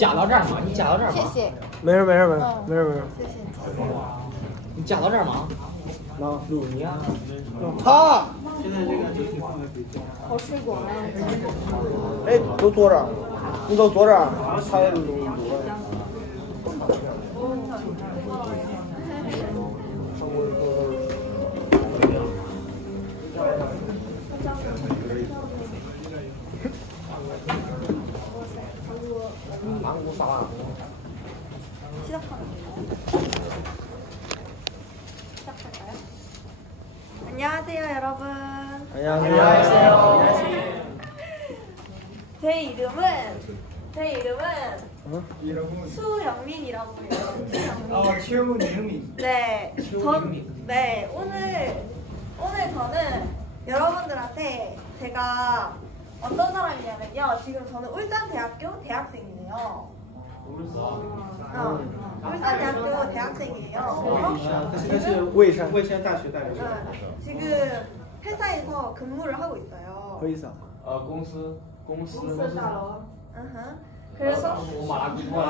夹到这儿吗？你夹到这儿吗？谢谢。没事。谢谢。你夹到这儿吗？能卤你啊？他现在这个酒品氛围比较好。好水果吗？哎，都坐这儿，你都坐这儿，他卤。망고 사과. 시작할까요? 안녕하세요, 여러분. 안녕하세요. 제 이름은 수영민이라고 해요. 최우민이. 네, 오늘 저는 여러분들한테 제가 어떤 사람이냐면요. 지금 저는 울산대학교 대학생이에요. 울산대학교 대학생이에요. 그래서 웨이산大学 지금 회사에서 근무를 하고 있어요. 公司。그래서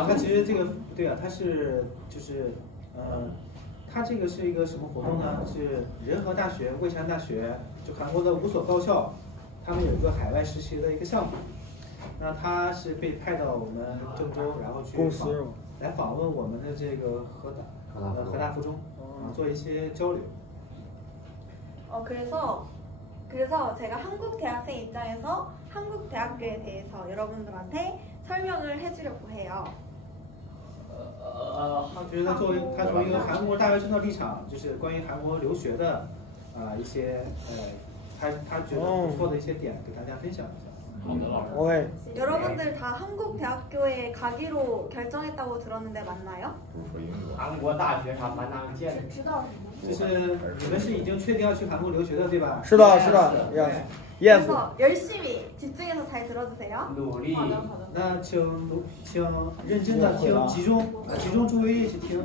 他其实这个对啊，他是就是他这个是一个什么活动呢？是仁和大学、蔚山大学，就韩国的5所高校，他们有一个海外实习的一个项目。那他是被派到我们郑州，然后去来访问我们的这个河大附中，做一些交流。 그래서 제가 한국 대학생 입장에서 한국 대학교에 대해서 여러분들한테 설명을 해주려고 해요. 觉得他从一个韩国大学生的立场，就是关于韩国留学的一些他觉得不错的一些点，给大家分享一下。 OK. 여러분들 다 한국 대학교에 가기로 결정했다고 들었는데 맞나요? 韩国大学啥蛮难见的。就是你们是已经确定要去韩国留学的，对吧？是的。Yes. 그래서 열심히 집중해서 잘 들어주세요. 努力。那请认真的听，集中注意力去听。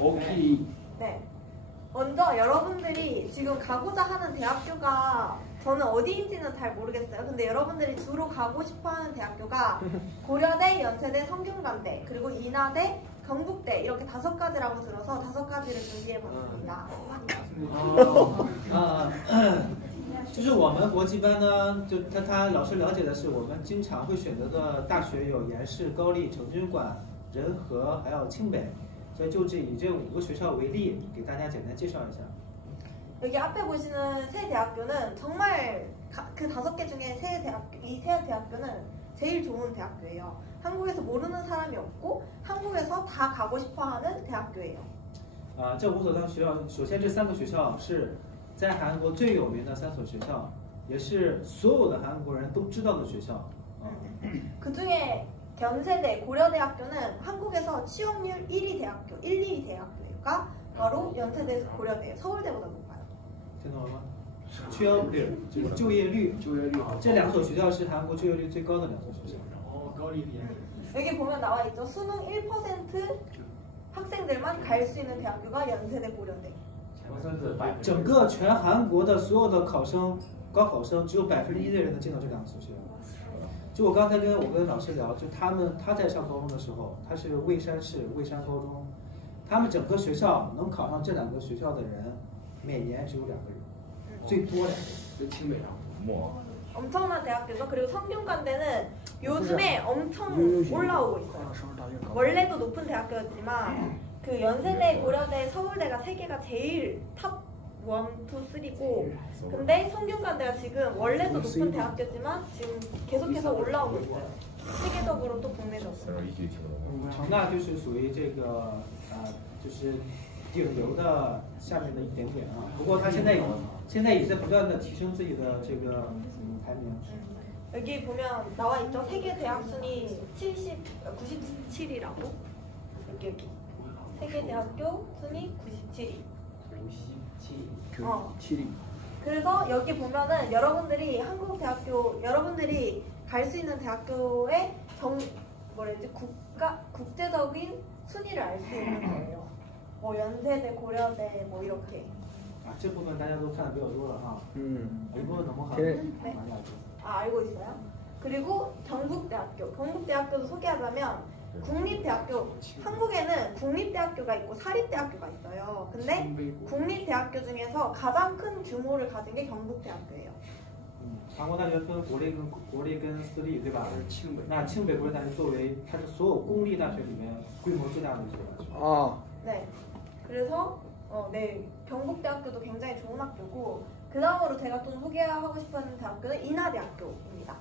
OK。 네. 먼저 여러분들이 지금 가고자 하는 대학교가 저는 어디인지는 잘 모르겠어요. 근데 여러분들이 주로 가고 싶어하는 대학교가 고려대, 연세대, 성균관대, 그리고 인하대, 경북대 이렇게 5가지라고 들어서 5가지를 준비해봤습니다. 就是我们国际班呢，就他老师了解的是，我们经常会选择的大学有延世、高丽、成均馆、仁和，还有庆北，所以就以这5个学校为例，给大家简单介绍一下。 여기 앞에 보시는 세 대학교는 정말 그 5개 중에 이 세 대학교는 제일 좋은 대학교예요. 한국에서 모르는 사람이 없고 한국에서 다 가고 싶어하는 대학교예요. 这5所学校，首先这3个学校是在韩国最有名的3所学校，也是所有的韩国人都知道的学校。 그 중에 연세대, 고려대학교는 한국에서 취업률 1위 대학교, 1, 2위 대학교가 바로 연세대, 고려대, 서울대보다 높아요. 听懂了吗？就业率，这2所学校是韩国就业率最高的2所学校。 여기 보면 나와 있죠. 수능 1% 학생들만 갈 수 있는 대학교가 연세대, 고려대. 整个全韩国的所有的高考生，只有1%的人能进到这2所学校。就我刚才跟老师聊，就他在上高中的时候，他是蔚山市蔚山高中，他们整个学校能考上这2个学校的人，每年只有2个人，最多2个人。就清北엄청난 대학교죠. 그리고 성균관대는 요즘에 엄청 올라오고 있어요. 원래도 높은 대학교였지만 그 연세대, 고려대, 서울대가 3개가 제일 탑 1, 2, 3고 근데 성균관대가 지금 원래도 높은 대학교지만 지금 계속해서 올라오고 있어요. 세계적으로 또 국내적으로. 成大就是属于这个就是顶流的下面的一点点啊。不过他现在也在不断的提升自己的这个排名。 여기 보면 나와 있죠. 세계 대학 순위 97이라고. 여기. 세계 대학교 순위 97위. 97위. 그래서 여기 보면은 여러분들이 한국 대학교 여러분들이 갈 수 있는 대학교의 국제적인 순위를 알 수 있는 거예요. 뭐 연세대, 고려대 뭐 이렇게. 这部分大家都看的比较多了哈。一部分能不好？ 네. 아 알고 있어요? 그리고 경북대학교. 경북대학교도 소개하자면 국립대학교, 한국에는 국립대학교가 있고 사립대학교가 있어요. 근데 국립대학교 중에서 가장 큰 규모를 가진 게 경북대학교예요. 韩国大学分国立跟私立，对吧？那庆北国立大学作为它是所有公立大学里面规模最大的一所大学。 아, 네. 그래서 네, 경북대학교도 굉장히 좋은 학교고 그 다음으로 제가 좀 소개하고 싶은 대학교는 인하대학교입니다.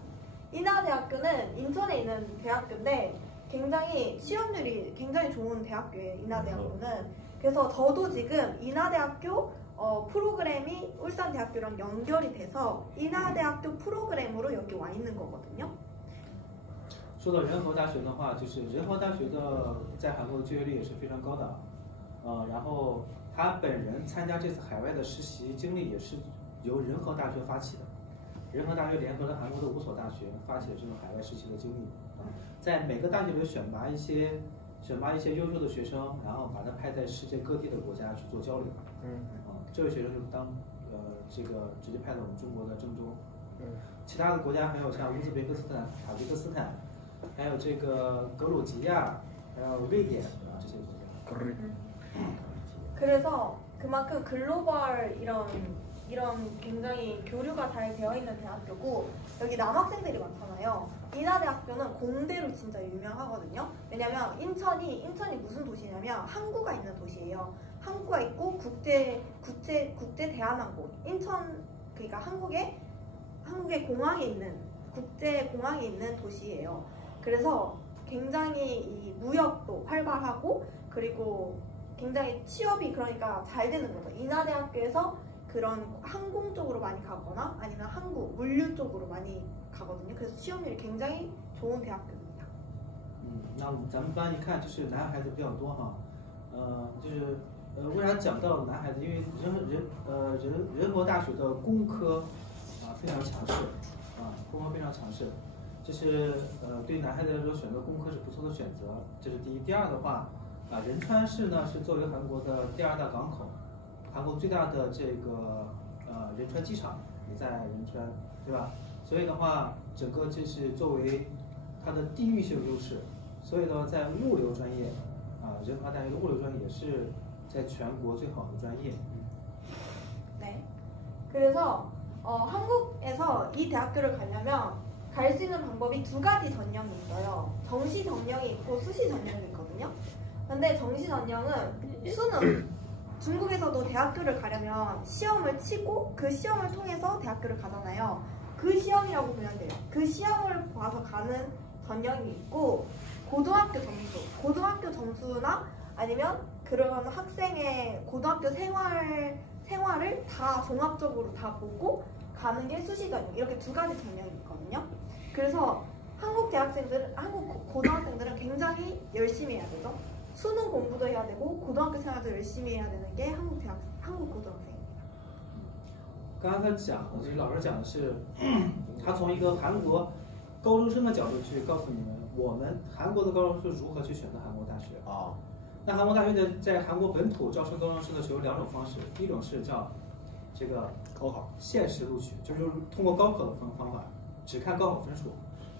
인하대학교는 인천에 있는 대학교인데 굉장히 시험률이 굉장히 좋은 대학교예요. 인하대학교는. 그래서 저도 지금 인하대학교 프로그램이 울산대학교랑 연결이 돼서 인하대학교 프로그램으로 여기 와 있는 거거든요. 说到仁和大学的话，就是仁和大学的在韩国的就业率也是非常高的，然后他本人参加这次海外的实习经历也是由仁和大学发起的，仁和大学联合了韩国的5所大学发起了这种海外实习的经历，在每个大学里选拔一些优秀的学生，然后把他派在世界各地的国家去做交流，这位学生就这个直接派到我们中国的郑州，其他的国家还有像乌兹别克斯坦、塔吉克斯坦。 还有这个格鲁吉亚，还有瑞典啊这些国家。 그래서 그만큼 글로벌 이런 굉장히 교류가 잘 되어 있는 대학교고 여기 남학생들이 많잖아요. 인하대학교는 공대로 진짜 유명하거든요. 왜냐면 인천이 무슨 도시냐면 항구가 있는 도시예요. 항구가 있고 국제 대한항공 인천 그러니까 한국의 공항에 있는 국제 공항에 있는 도시예요. 그래서 굉장히 이 무역도 활발하고 그리고 굉장히 취업이 그러니까 잘 되는 거죠. 인하대학교에서 그런 항공 쪽으로 많이 가거나 아니면 항구, 물류 쪽으로 많이 가거든요. 그래서 취업률이 굉장히 좋은 대학교입니다. 那咱们班一看就是男孩子比较多哈，就是为啥讲到男孩子？因为仁和大学的工科非常强势工科非常强势。 就是对于男孩子来说，选择工科是不错的选择，这是第一。第二的话，仁川市呢是作为韩国的第2大港口，韩国最大的这个仁川机场也在仁川，对吧？所以的话，整个这是作为它的地域性优势，所以的话，在物流专业仁和大学的物流专业也是在全国最好的专业。 네. 그래서 한국에서 이 대학교를 가려면 갈 수 있는 방법이 2가지 전형이 있어요. 정시 전형이 있고 수시 전형이 있거든요. 근데 정시 전형은 수능, 중국에서도 대학교를 가려면 시험을 치고 그 시험을 통해서 대학교를 가잖아요. 그 시험이라고 보면 돼요. 그 시험을 봐서 가는 전형이 있고 고등학교 점수나 아니면 그런 학생의 고등학교 생활을 다 종합적으로 다 보고 가는 게 수시 전형. 이렇게 2가지 전형이 있거든요. 그래서 한국 고등학생들은 굉장히 열심히 해야 되죠. 수능 공부도 해야 되고 고등학교 생활도 열심히 해야 되는 게 한국 고등학생입니다. 刚才讲的就是老师讲的是，他从一个韩国高中生的角度去告诉你们，我们韩国的高中生如何去选择韩国大学啊。那韩国大学在韩国本土招生高中生的时候有2种方式，第一种是叫这个高考限时录取，就是通过高考的方法，只看高考分数。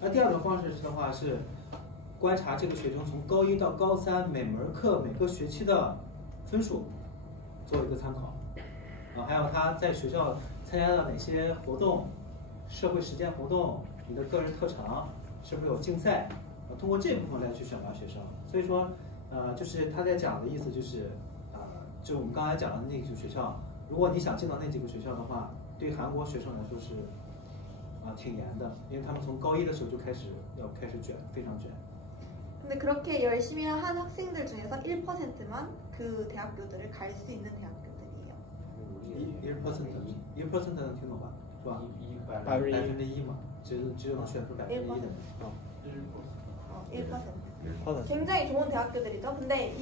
那第2种方式的话是观察这个学生从高1到高3每门课每个学期的分数做一个参考，还有他在学校参加了哪些活动，社会实践活动，你的个人特长是不是有竞赛，通过这部分来去选拔学生。所以说，就是他在讲的意思就是，就我们刚才讲的那几个学校，如果你想进到那几个学校的话，对韩国学生来说是挺严的，因为他们从高1的时候就开始卷，非常卷。 근데 그렇게 열심히 한 학생들 중에서 1%만 그 대학교들을 갈 수 있는 대학교들이에요. 1%能听懂吧？是吧？1%嘛，只有能选出1%的人。 1%. 굉장히 좋은 대학교들이죠. 근데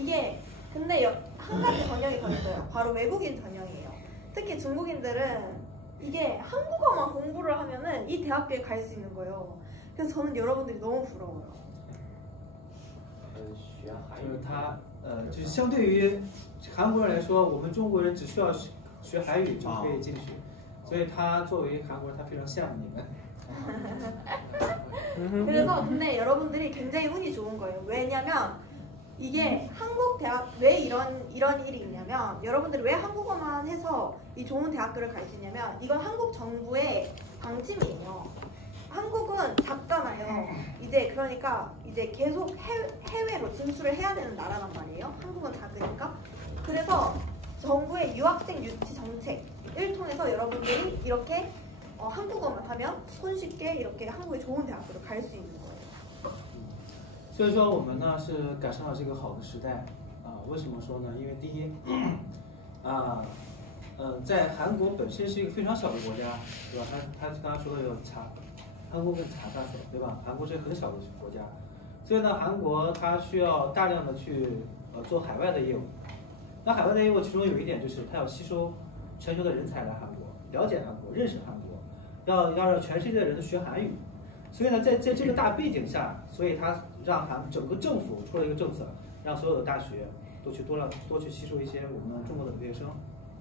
한 가지 전형이 더 있어요. 바로 외국인 전형이에요. 특히 중국인들은 이게 한국어만 공부를 하면은 이 대학교에 갈 수 있는 거예요. 그래서 저는 여러분들이 너무 부러워요. 就是他就是相对于韩国人来说，我们中国人只需要学韩语就可以进去，所以他作为韩国人，他非常羡慕你们。 그래서 근데 여러분들이 굉장히 운이 좋은 거예요. 왜냐면 이게 한국 대학 왜 이런 일이 있냐면 여러분들이 왜 한국어만 해서 이 좋은 대학교를 갈 수 있냐면 이건 한국 정부의 방침이에요. 한국은 작잖아요. 이제 그러니까 이제 계속 해외로 진출을 해야 되는 나라란 말이에요. 한국은 작으니까. 그래서 정부의 유학생 유치 정책을 통해서 여러분들이 이렇게 한국어만 하면 손쉽게 이렇게 한국의 좋은 대학교를 갈 수 있는 거예요. 所以说我们呢是赶上了这个好的时代啊。为什么说呢？因为第一在韩国本身是一个非常小的国家，对吧？他刚刚说的有韩国跟查大所，对吧？韩国是很小的国家，所以呢，韩国它需要大量的去做海外的业务。那海外的业务其中有一点就是它要吸收全球的人才来韩国，了解韩国，认识韩国，要让全世界的人都学韩语。所以呢，在这个大背景下，所以它让整个政府出了一个政策，让所有的大学都去多去吸收一些我们中国的留学生，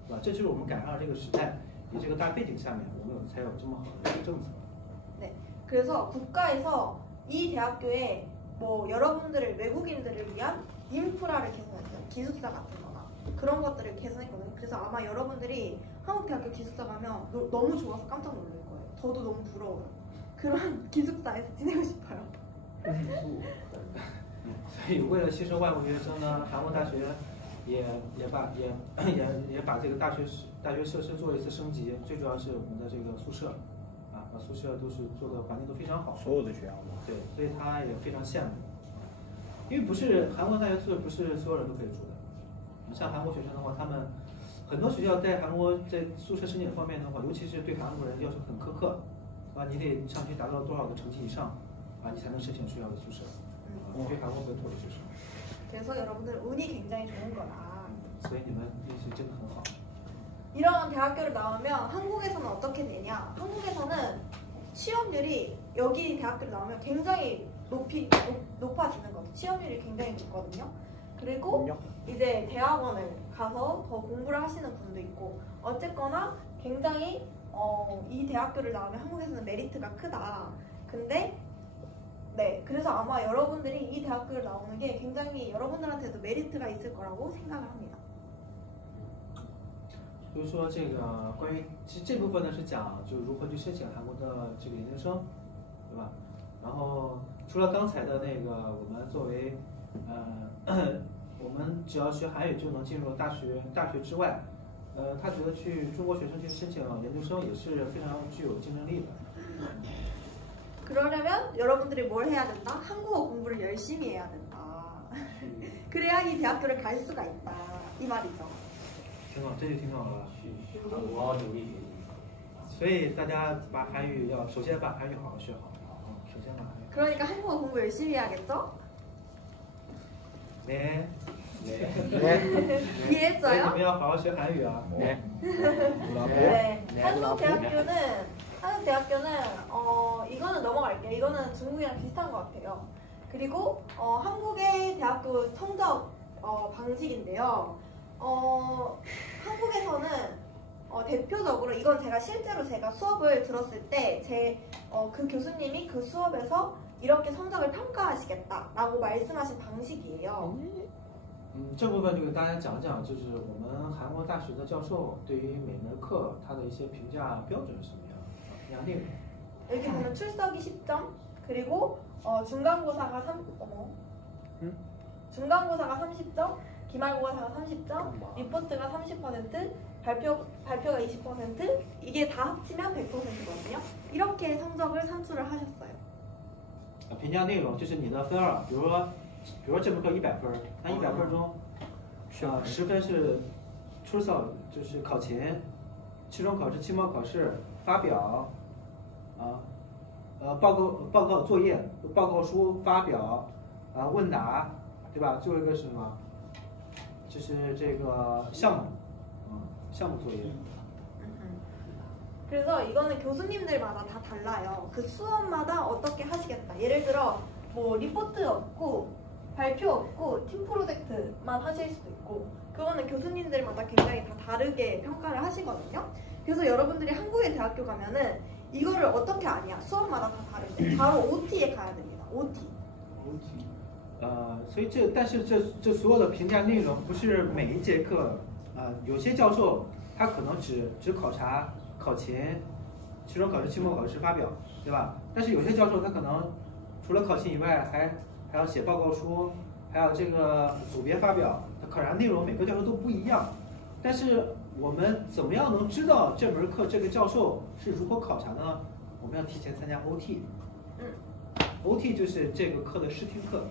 对吧？这就是我们赶上了这个时代，以这个大背景下面，我们才有这么好的一个政策。 네, 그래서 국가에서 이 대학교에 뭐 여러분들을 외국인들을 위한 인프라를 개선했어요. 기숙사 같은 거나 그런 것들을 개선했거든요. 그래서 아마 여러분들이 한국 대학교 기숙사 가면 너무 좋아서 깜짝 놀랄 거예요. 저도 너무 부러워요. 그런 기숙사에서 지내고 싶어요. 所以为了吸收外国学生呢，韩国大学也把这个大学设施做了一次升级，最主要是我们的这个宿舍，把宿舍都是做的环境都非常好。所有的学校吗？对，所以他也非常羡慕。因为不是韩国大学宿舍不是所有人都可以住的，像韩国学生的话，他们很多学校在韩国在宿舍申请方面的话，尤其是对韩国人要求很苛刻，你得上去达到多少个成绩以上，你才能申请学校的宿舍。对韩国本土的学生。 그래서 여러분들 운이 굉장히 좋은 거다. 所以你们运气真的很好。 이런 대학교를 나오면 한국에서는 어떻게 되냐? 한국에서는 취업률이 여기 대학교를 나오면 굉장히 높아지는 거죠. 취업률이 굉장히 높거든요. 그리고 이제 대학원을 가서 더 공부를 하시는 분도 있고 어쨌거나 굉장히 이 대학교를 나오면 한국에서는 메리트가 크다. 근데 네, 그래서 아마 여러분들이 이 대학교를 나오는 게 굉장히 여러분들한테도 메리트가 있을 거라고 생각을 합니다. 就是说这个关于这部分呢是讲就如何去申请韩国的这个研究生，对吧？然后除了刚才的那个，我们作为我们只要学韩语就能进入大学之外，他觉得去中国学生去申请研究生也是非常具有竞争力的。 그러려면 여러분들이 뭘 해야 된다? 한국어 공부를 열심히 해야 된다. 그래야 이 대학교를 갈 수가 있다. 이 말이죠. 听懂，这就听懂了吧？我要努力学习。所以大家把韩语首先把韩语好好学好，首先把韩语。 그러니까 한국어 공부 열심히 해야겠죠? 네. 네. 이해했어요? 你们要好好学韩语啊。 네. 네. 한국 대학교는 이거는 넘어갈게요. 이거는 중국이랑 비슷한 것 같아요. 그리고 한국의 대학교 성적 방식인데요. 한국에서는 대표적으로 이건 실제로 제가 수업을 들었을 때 그 교수님이 그 수업에서 이렇게 성적을 평가하시겠다라고 말씀하신 방식이에요. 这部分就给大家讲讲，就是我们韩国大学的教授对于每门课他的一些评价标准是什么样的，评价内容。 여기 보면 출석이 10점, 그리고 중간고사가 30점, 기말고사가 30점, 리포트가 30%, 발표가 20%, 이게 다 합치면 100%거든요. 이렇게 성적을 산출을 하셨어요. 评价内容就是你的分儿，比如说这门课100分，那100分中，10分是出扫，就是考勤、期中考试、期末考试、发表，报告作业、报告书发表，问答，对吧？最后一个是什么？就是这个项目，项目作业。 그래서 이거는 교수님들마다 다 달라요. 그 수업마다 어떻게 하시겠다. 예를 들어 뭐 리포트 없고 발표 없고 팀 프로젝트만 하실 수도 있고 그거는 교수님들마다 굉장히 다 다르게 평가를 하시거든요. 그래서 여러분들이 한국의 대학교 가면은 이거를 어떻게 아냐? 수업마다 다 다른데 바로 OT에 가야 됩니다. OT.所以但是这所有的评价内容不是每一节课有些教授他可能只考察考勤、期中考试、期末考试发表，对吧？但是有些教授他可能除了考勤以外，还要写报告书，还有这个组别发表，考察内容每个教授都不一样。但是我们怎么样能知道这门课这个教授是如何考察的呢？我们要提前参加 OT。OT 就是这个课的试听课。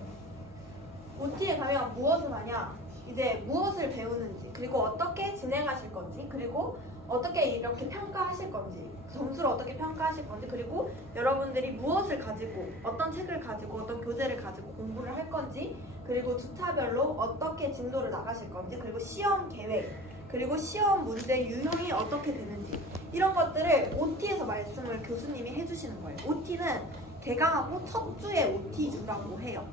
OT에 가면 무엇을 하냐? 이제 무엇을 배우는지, 그리고 어떻게 진행하실 건지, 그리고 어떻게 이렇게 평가하실 건지, 점수를 어떻게 평가하실 건지, 그리고 여러분들이 무엇을 가지고, 어떤 책을 가지고, 어떤 교재를 가지고 공부를 할 건지, 그리고 주차별로 어떻게 진도를 나가실 건지, 그리고 시험 계획, 그리고 시험 문제 유형이 어떻게 되는지 이런 것들을 OT에서 말씀을 교수님이 해주시는 거예요. OT는 개강하고 첫 주에 OT 주라고 해요.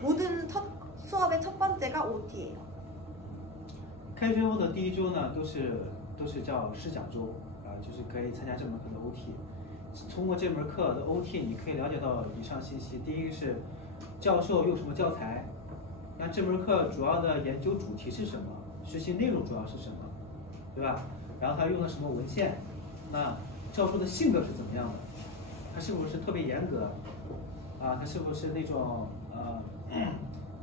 모든 수업의 첫 번째가 OT예요. 开学后的第一周呢，都是叫试讲周就是可以参加这门课的 OT。通过这门课的 OT， 你可以了解到以上信息。第一个是教授用什么教材，那这门课主要的研究主题是什么，学习内容主要是什么，对吧？然后他用了什么文献，那教授的性格是怎么样的，他是不是特别严格他是不是那种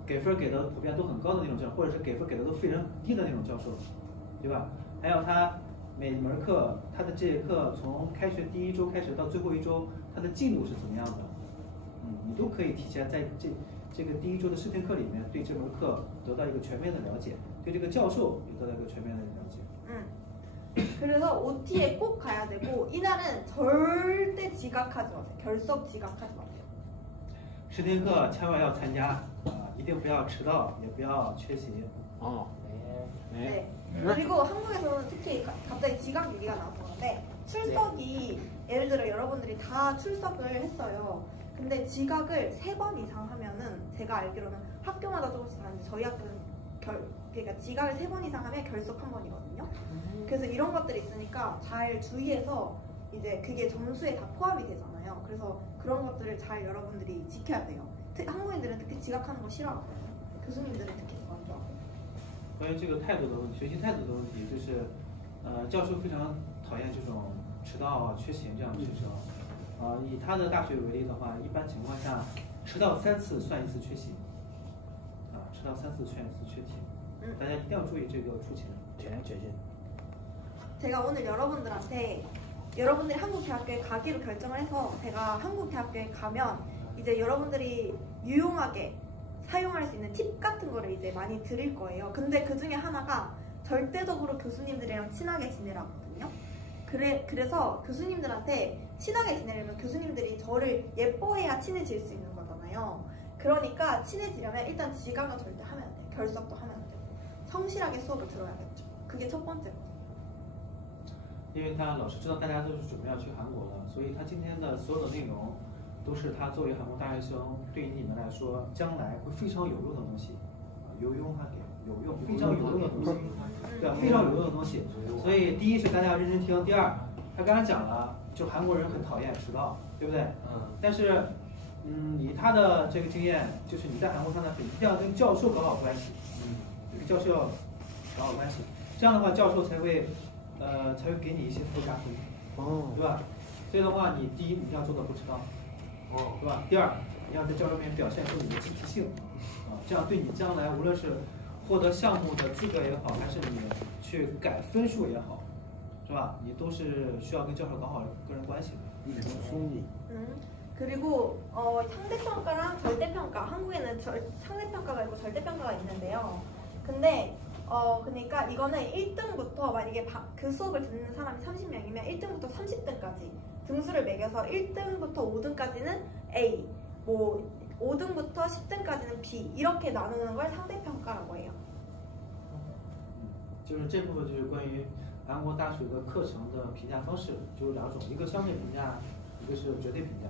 给分给的普遍都很高的那种教授，或者是给分给的都非常低的那种教授，对吧？还有他每门课他的这节课从开学第一周开始到最后一周，他的进度是怎么样的？你都可以提前在这个第一周的试听课里面对这门课得到一个全面的了解，对这个教授也得到一个全面的了解。 그래서 OT에 꼭 가야 되고 이날은 절대 지각하지 마세요. 결석 지각하지 마세요. 试听课千万要参加一定不要迟到，也不要缺席。 네. 그리고 한국에서는 특히 갑자기 지각 얘기가 나와서 그런데 출석이 예를 들어 여러분들이 다 출석을 했어요. 근데 지각을 3번 이상 하면은 제가 알기로는 학교마다 조금씩 다른데 저희 학교는 그러니까 지각을 3번 이상 하면 결석 1번이거든요. 그래서 이런 것들이 있으니까 잘 주의해서 이제 그게 점수에 다 포함이 되잖아요. 그래서 그런 것들을 잘 여러분들이 지켜야 돼요. 한국인들은 특히 지각하는 거 싫어하거든요. 교수님들은 특히 더 안 좋아하고. 关于这个态度的问题，学习态度的问题，就是教授非常讨厌这种迟到缺勤这样的学生。以他的大学为例的话，一般情况下迟到3次算1次缺席。迟到3次算1次缺勤。大家一定要注意这个出勤。 제가 오늘 여러분들이 한국 대학교에 가기로 결정을 해서 제가 한국 대학교에 가면 이제 여러분들이 유용하게 사용할 수 있는 팁 같은 거를 이제 많이 드릴 거예요. 근데 그 중에 하나가 절대적으로 교수님들이랑 친하게 지내라거든요. 그래서 교수님들한테 친하게 지내려면 교수님들이 저를 예뻐해야 친해질 수 있는 거잖아요. 그러니까 친해지려면 일단 지각은 절대 하면 안 돼요. 결석도 하면 안 돼요. 성실하게 수업을 들어야겠죠. 그게 첫 번째거든요. 因为他老师知道大家都是准备要去韩国了，所以他今天的所有的内容都是他作为韩国大学生对于你们来说将来会非常有用的东西，有用非常有用的东西，对，非常有用的东西。所以第一是大家要认真听，第二他刚才讲了，就韩国人很讨厌迟到，对不对？但是以他的这个经验，就是你在韩国上的一定要跟教授搞好关系，跟教授要搞好关系，这样的话教授才会给你一些附加分，对吧？所以的话，你第一你一定要做到不迟到，对吧？第二，你要在教授面前表现出你的积极性，这样对你将来无论是获得项目的资格也好，还是你去改分数也好，是吧？你都是需要跟教授搞好个人关系的。그리고 상대평가랑 절대평가, 한국에는 상대평가가 있고 절대평가가 있는데요. 근데 그러니까 이거는 1등부터 만약에 그 수업을 듣는 사람이 30명이면 1등부터 30등까지 등수를 매겨서 1등부터 5등까지는 A, 뭐 5등부터 10등까지는 B 이렇게 나누는 걸 상대평가라고 해요. 就是这部分就是关于韩国大学的课程的评价方式，就是2种，一个相对评价，一个是绝对评价。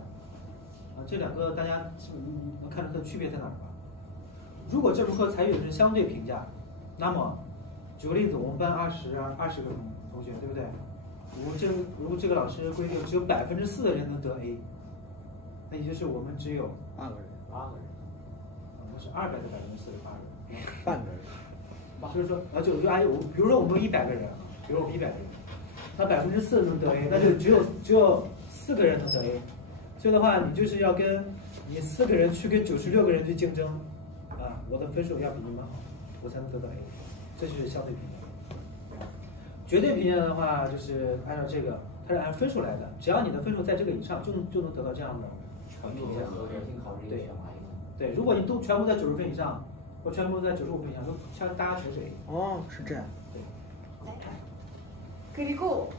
这2个大家能看出它的区别在哪儿吧？如果这门课采取的是相对评价，那么举个例子，我们班20个同学，对不对？如果这个老师规定只有4%的人能得 A， 那也就是我们只有8个人，我们是200个4%，8人，半个人。就是说就按比如说我们有100个人，那4%能得 A， 那就只有4个人能得 A， 所以的话你就是要跟你4个人去跟96个人去竞争，啊，我的分数要比你们好，我才能得到 A， 这就是相对平衡。绝对平衡的话，就是按照这个，它是按分数来的，只要你的分数在这个以上，就能得到这样的评价。对，如果你都全部在90分以上，或全部在95分以上，都大家全是 A。 是这样。对。 그리고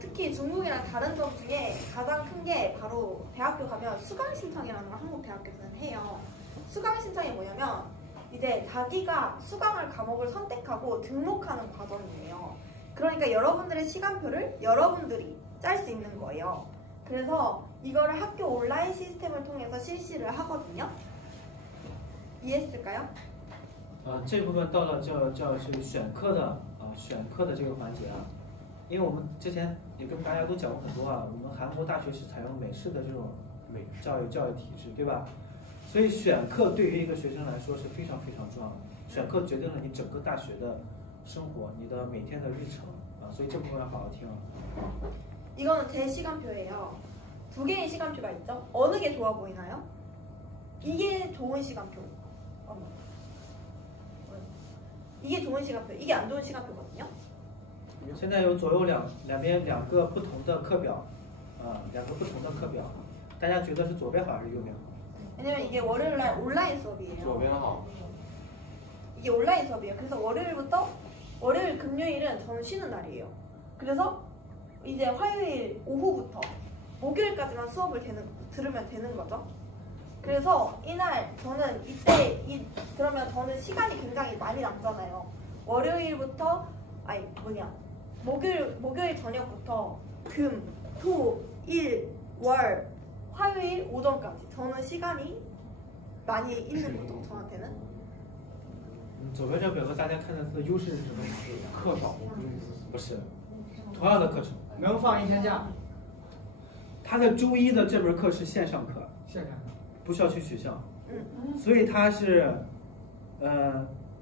특히 중국이랑 다른 점 중에 가장 큰 게 바로 대학교 가면 수강 신청이라는 걸 한국 대학교에서는 해요. 수강 신청이 뭐냐면 이제 자기가 수강할 과목을 선택하고 등록하는 과정이에요. 그러니까 여러분들의 시간표를 여러분들이 짤 수 있는 거예요. 그래서 이거를 학교 온라인 시스템을 통해서 실시를 하거든요. 이해했을까요? 这部分到了叫是选课的这个环节啊，因为我们之前也跟大家都讲过很多啊，我们韩国大学是采用美式的这种教育体制，对吧？所以选课对于一个学生来说是非常非常重要的，选课决定了你整个大学的生活，你的每天的日程啊，所以这部分要好好听啊。 이거는 제 시간표예요. 2개의 시간표가 있죠? 어느 게 좋아 보이나요? 이게 좋은 시간표. 이게 좋은 시간표, 이게 안 좋은 시간표거든요. 现在有左右两边2个不同的课表，2个不同的课表，大家觉得是左边好还是右边好？ 왜냐면 이게 월요일날 온라인 수업이에요. 左边好。 이게 온라인 수업이에요. 그래서 월요일, 금요일은 저는 쉬는 날이에요. 그래서 이제 화요일 오후부터 목요일까지만 수업을 들으면 되는 거죠. 그래서 이날 저는 그러면 저는 시간이 굉장히 많이 남잖아요. 목요일 저녁부터 금, 토, 일, 월, 화요일 오전까지 저는 시간이 많이 있는 거죠. 저한테는. 左边这表格大家看的优势是什么？课少，不是，同样的课程能放1天假。他的周一的这门课是线上课，不需要去学校，所以他是，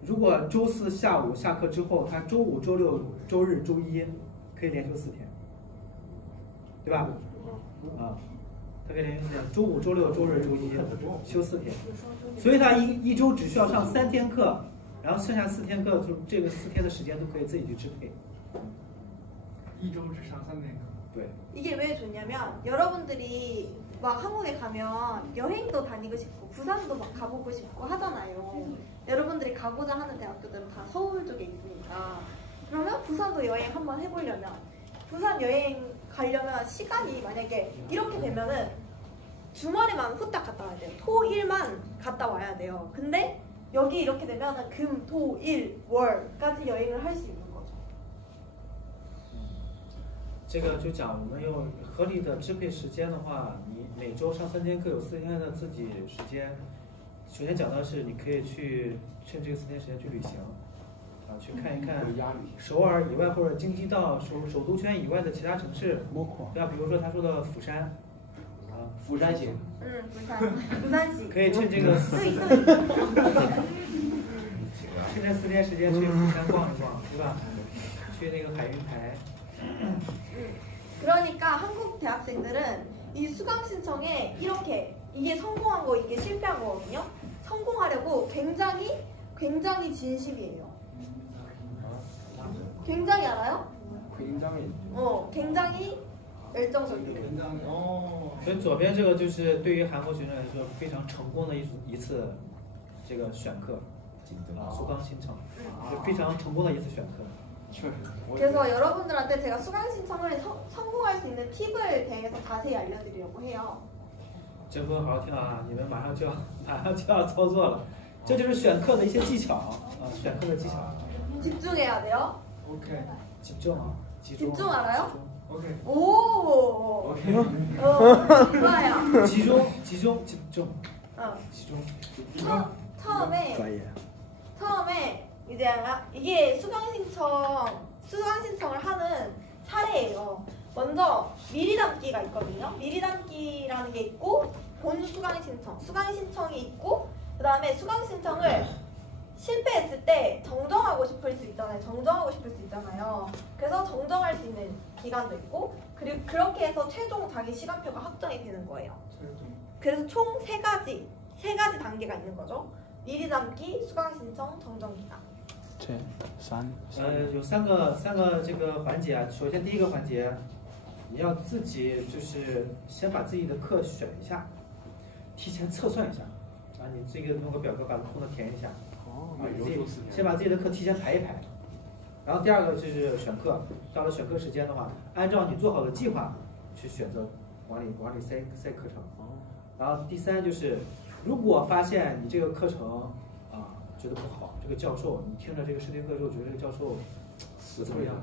如果周4下午下课之后，他周5、周6、周日、周1可以连休4天，对吧？他可以连休4天，周5、周6、周日、周1休4天，所以他一周只需要上3天课。 然后剩下4天课，就这个4天的时间都可以自己去支配。1周只上3天课。对。 이게 왜 좋냐면 여러분들이 막 한국에 가면 여행도 다니고 싶고 부산도 막 가보고 싶고 하잖아요. 여러분들이 가고자 하는 대학교들은 다 서울 쪽에 있으니까. 그러면 부산도 여행 한번 해보려면 부산 여행 가려면 시간이 만약에 이렇게 되면은 주말에만 후딱 갔다 와야 돼요. 토, 일만 갔다 와야 돼요. 근데 여기 이렇게 되면은 금, 토, 일, 월까지 여행을 할 수 있는 거죠. 这个就讲我们用合理的支配时间的话，你每周上3天课，有4天的自己时间。首先讲到是你可以去趁这个4天时间去旅行，去看一看首尔以外或者京畿道首都圈以外的其他城市，对吧？比如说他说的釜山，釜山行。부산시。可以趁这个趁这4天时间去釜山逛一逛，对吧？去那个海云台。 그러니까 한국 대학생들은 이 수강 신청에 이게 성공한 거 이게 실패한 거거든요. 성공하려고 굉장히 진심이에요. 굉장히 알아요? 굉장히 열정적이에요. 所以左边这个就是对于韩国学生来说非常成功的一次这个选课，수강 신청，是非常成功的一次选课。 그래서 여러분들한테 제가 수강 신청을 성공할 수 있는 팁을 대해서 자세히 알려드리려고 해요. 这部分好好听啊，你们马上就要操作了，这就是选课的一些技巧啊，选课的技巧。 집중해야 돼요. 오케이. 집중 알아요? 오케이. 오. 좋아요. 집중. 처음에 이제 이게 수강 신청을 하는 차례예요. 먼저 미리 담기가 있거든요. 미리 담기라는 게 있고 본 수강 신청, 수강 신청이 있고 그 다음에 수강 신청을 실패했을 때 정정하고 싶을 수 있잖아요. 정정하고 싶을 수 있잖아요. 그래서 정정할 수 있는 기간도 있고 그리고 그렇게 해서 최종 자기 시간표가 확정이 되는 거예요. 그래서 총 세 가지 단계가 있는 거죠. 미리 담기, 수강 신청, 정정 기간. 有三个这个环节。首先第一个环节，你要自己就是先把自己的课选一下，提前测算一下。啊，你这个弄个表格把空的填一下。先把自己的课提前排一排。然后第二个就是选课，到了选课时间的话，按照你做好的计划去选择往里塞课程。然后第三就是，如果发现你这个课程觉得不好，这个教授你听了这个视频课之后觉得这个教授不怎么样，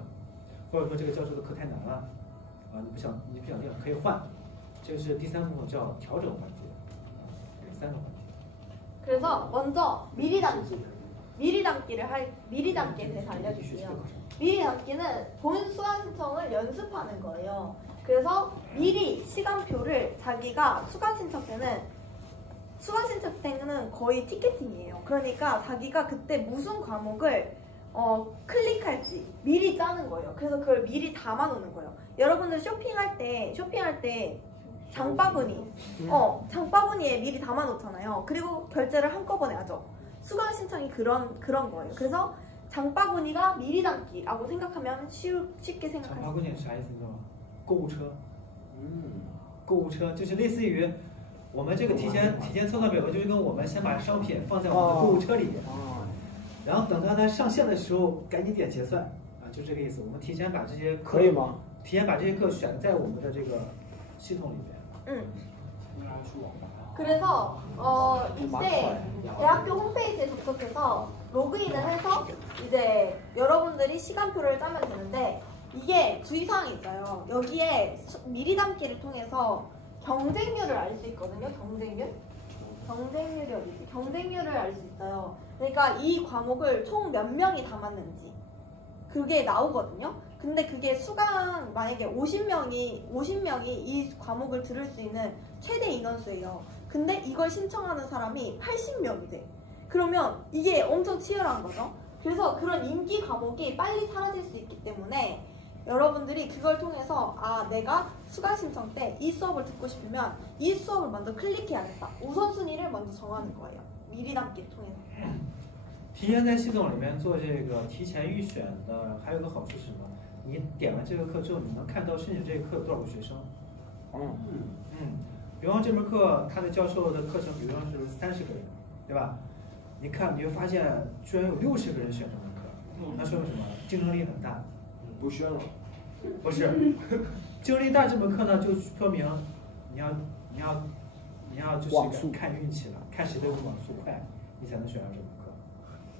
或者说这个教授的课太难了，你不想听可以换，这个是第三部分叫调整环节，第三个环节。 그래서 먼저 미리 담기에 대해서 알려줄게요. 미리 담기는 본 수강 신청을 연습하는 거예요. 그래서 미리 시간표를 자기가 수강 신청 때는 거의 티켓팅이에요. 그러니까 자기가 그때 무슨 과목을 클릭할지 미리 짜는 거예요. 그래서 그걸 미리 담아놓는 거예요. 여러분들 쇼핑할 때 장바구니에 미리 담아놓잖아요. 그리고 결제를 한꺼번에 하죠. 수강 신청이 그런 거예요. 그래서 장바구니가 미리 담기라고 생각하면 쉽게 생각할 수 있어요. 장바구니 啥意思呢？购物车。购物车就是类似于我们这个提前测算表格，就是跟我们先把商品放在我们的购物车里，然后等到它上线的时候赶紧点结算就这个意思。我们提前把这些课可以吗？提前把这些课选在我们的这个系统里面。 그래서 이때 대학교 홈페이지에 접속해서 로그인을 해서 이제 여러분들이 시간표를 짜면 되는데 이게 주의사항이 있어요. 여기에 미리 담기를 통해서 경쟁률을 알 수 있거든요. 경쟁률이 어디지? 경쟁률을 알 수 있어요. 그러니까 이 과목을 총 몇 명이 담았는지 그게 나오거든요. 근데 그게 수강 만약에 50명이 이 과목을 들을 수 있는 최대 인원수예요. 근데 이걸 신청하는 사람이 80명이 돼. 그러면 이게 엄청 치열한 거죠. 그래서 그런 인기 과목이 빨리 사라질 수 있기 때문에 여러분들이 그걸 통해서 내가 수강 신청 때 이 수업을 듣고 싶으면 이 수업을 먼저 클릭해야겠다. 우선순위를 먼저 정하는 거예요. 미리 담기를 통해서. 提前在系统里面做这个提前预选的，还有个好处是什么？你点完这个课之后，你能看到申请这个课有多少个学生。比方这门课，他的教授的课程，比方是30个人，对吧？你看，你会发现居然有60个人选这门课，那说明什么？竞争力很大。不选了。不是，竞争力大这门课呢，就说明你要就是看运气了，看谁的网速快，你才能选上这门课。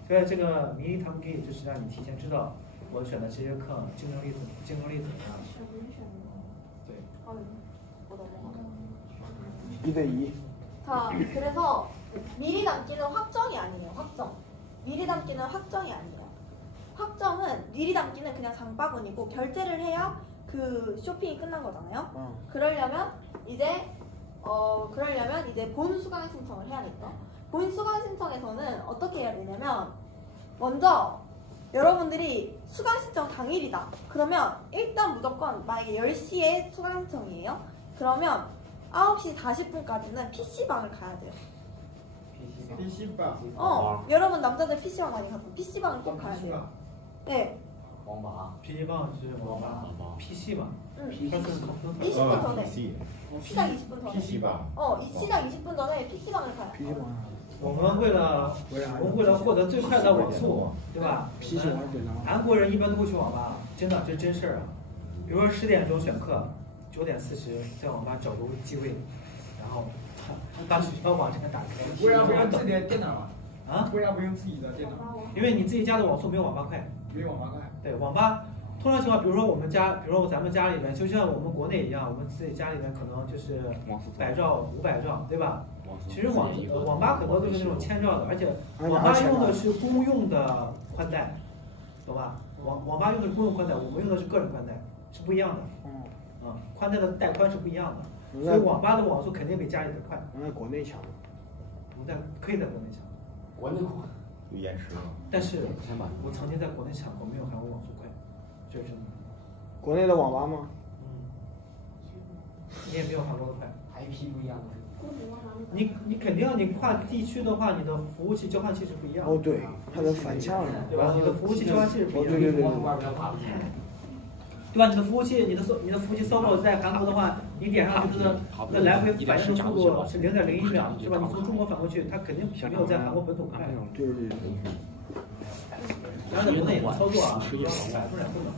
所以这个迷离堂 G 就是让你提前知道我选的这些课竞争力怎么样。对。 2대2. 자, 그래서 미리 담기는 확정이 아니에요. 미리 담기는 확정이 아니에요. 확정은 미리 담기는 그냥 장바구니고 결제를 해야 그 쇼핑이 끝난 거잖아요. 그러려면 이제 본 수강 신청을 해야겠죠. 본 수강 신청에서는 어떻게 해야 되냐면 먼저 여러분들이 수강 신청 당일이다. 그러면 일단 무조건 만약에 10시에 수강 신청이에요. 그러면 9시 40분까지는 PC방을 가야 돼요. PC방? 여러분 남자들 PC방 많이 가서 PC방을 꼭 가야 돼요. 네. PC방是网吧 PC방. 20분 전에. 시작 20분 전에. PC방. 시작 20분 전에 PC방을 가요.我们为了获得最快的网速，对吧？韩国人一般都会去网吧，真的，这是真事儿啊。比如说10点钟选课，9点40在网吧找个机位，然后把学校网站打开。为啥不用自己的电脑啊？为啥不用自己的电脑？因为你自己家的网速没有网吧快。没有网吧快。对，网吧通常情况，比如说咱们家里面，就像我们国内一样，我们自己家里面可能就是100兆、500兆，对吧？其实网吧很多都是那种1000兆的，而且网吧用的是公用的宽带，懂吧？网吧用的是公用宽带，我们用的是个人宽带。是不一样的。宽带的带宽是不一样的，所以网吧的网速肯定比家里的快。我们在国内强，我们可以在国内抢，国内快，有延时吗？但是我曾经在国内抢过，没有韩国网速快，这是真的。国内的网吧吗？你也没有韩国的快。 IP 不一样的。你肯定你跨地区的话，你的服务器交换器是不一样的。哦，对，它的反向的，对吧？你的服务器交换器是不一样的。对对对。对吧？你的服务器，你的服务器搜索在韩国的话，你点上去它的来回反应的速度是0.01秒，是吧？你从中国返过去，它肯定没有在韩国本土快。对对对。 然后在国内也能操作啊，不能。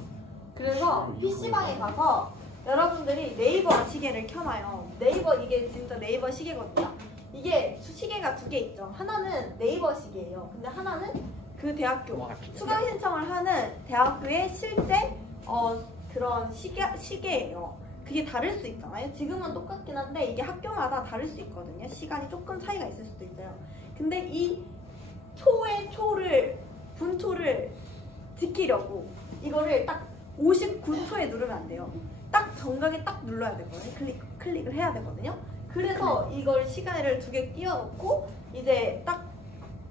그래서 PC방에 가서 여러분들이 네이버 시계를 켜놔요. 네이버 이게 진짜 네이버 시계거든요. 이게 시계가 두 개 있죠. 하나는 네이버 시계예요. 근데 하나는 그 대학교 수강 신청을 하는 대학교의 실제 그런 시계예요. 그게 다를 수 있잖아요. 지금은 똑같긴 한데 이게 학교마다 다를 수 있거든요. 시간이 조금 차이가 있을 수도 있어요. 근데 이 분초를 지키려고 이거를 딱 59초에 누르면 안 돼요. 딱 정각에 딱 눌러야 되거든요. 클릭을 해야 되거든요. 그래서 이걸 시간을 두 개 끼워놓고 이제 딱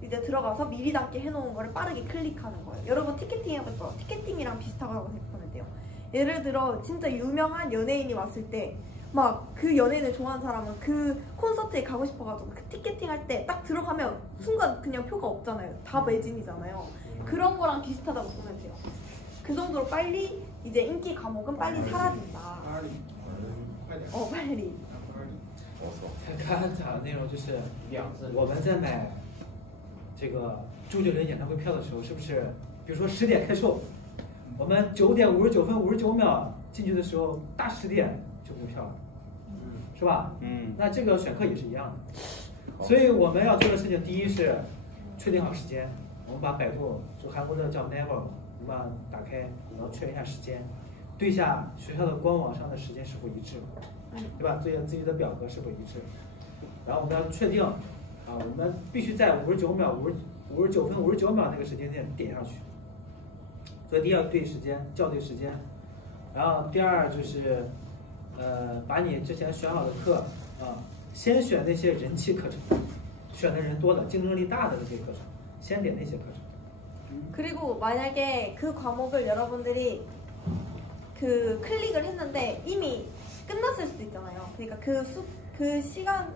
들어가서 미리 담기 해놓은 거를 빠르게 클릭하는 거예요. 여러분 티켓팅 해볼 거예요. 티켓팅이랑 비슷하다고 생각하면 돼요. 예를 들어 진짜 유명한 연예인이 왔을 때 막 그 연예인을 좋아하는 사람은 그 콘서트에 가고 싶어가지고 그 티켓팅 할 때 딱 들어가면 순간 그냥 표가 없잖아요. 다 매진이잖아요. 그런 거랑 비슷하다고 보면 돼요. 그 정도로 빨리 이제 인기 과목은 빨리 사라진다. 빨리. 刚才讲的内容就是我们在买这个周杰伦演唱会票的时候，是不是？比如说10点开售，我们9点59分59秒进去的时候，大10点就没票了，是吧？那这个选课也是一样的。所以我们要做的事情，第一是确定好时间，我们把百度就韩国的叫 Naver。 我们把它打开，然后确认一下时间，对一下学校的官网上的时间是否一致，对吧？对自己的表格是否一致，然后我们要确定，我们必须在59秒、59分59秒那个时间点点上去。所以第一要对时间，校对时间，然后第二就是，把你之前选好的课先选那些人气课程，选的人多的、竞争力大的这些课程，先点那些课程。 그리고 만약에 그 과목을 여러분들이 그 클릭을 했는데 이미 끝났을 수도 있잖아요. 그러니까 그 시간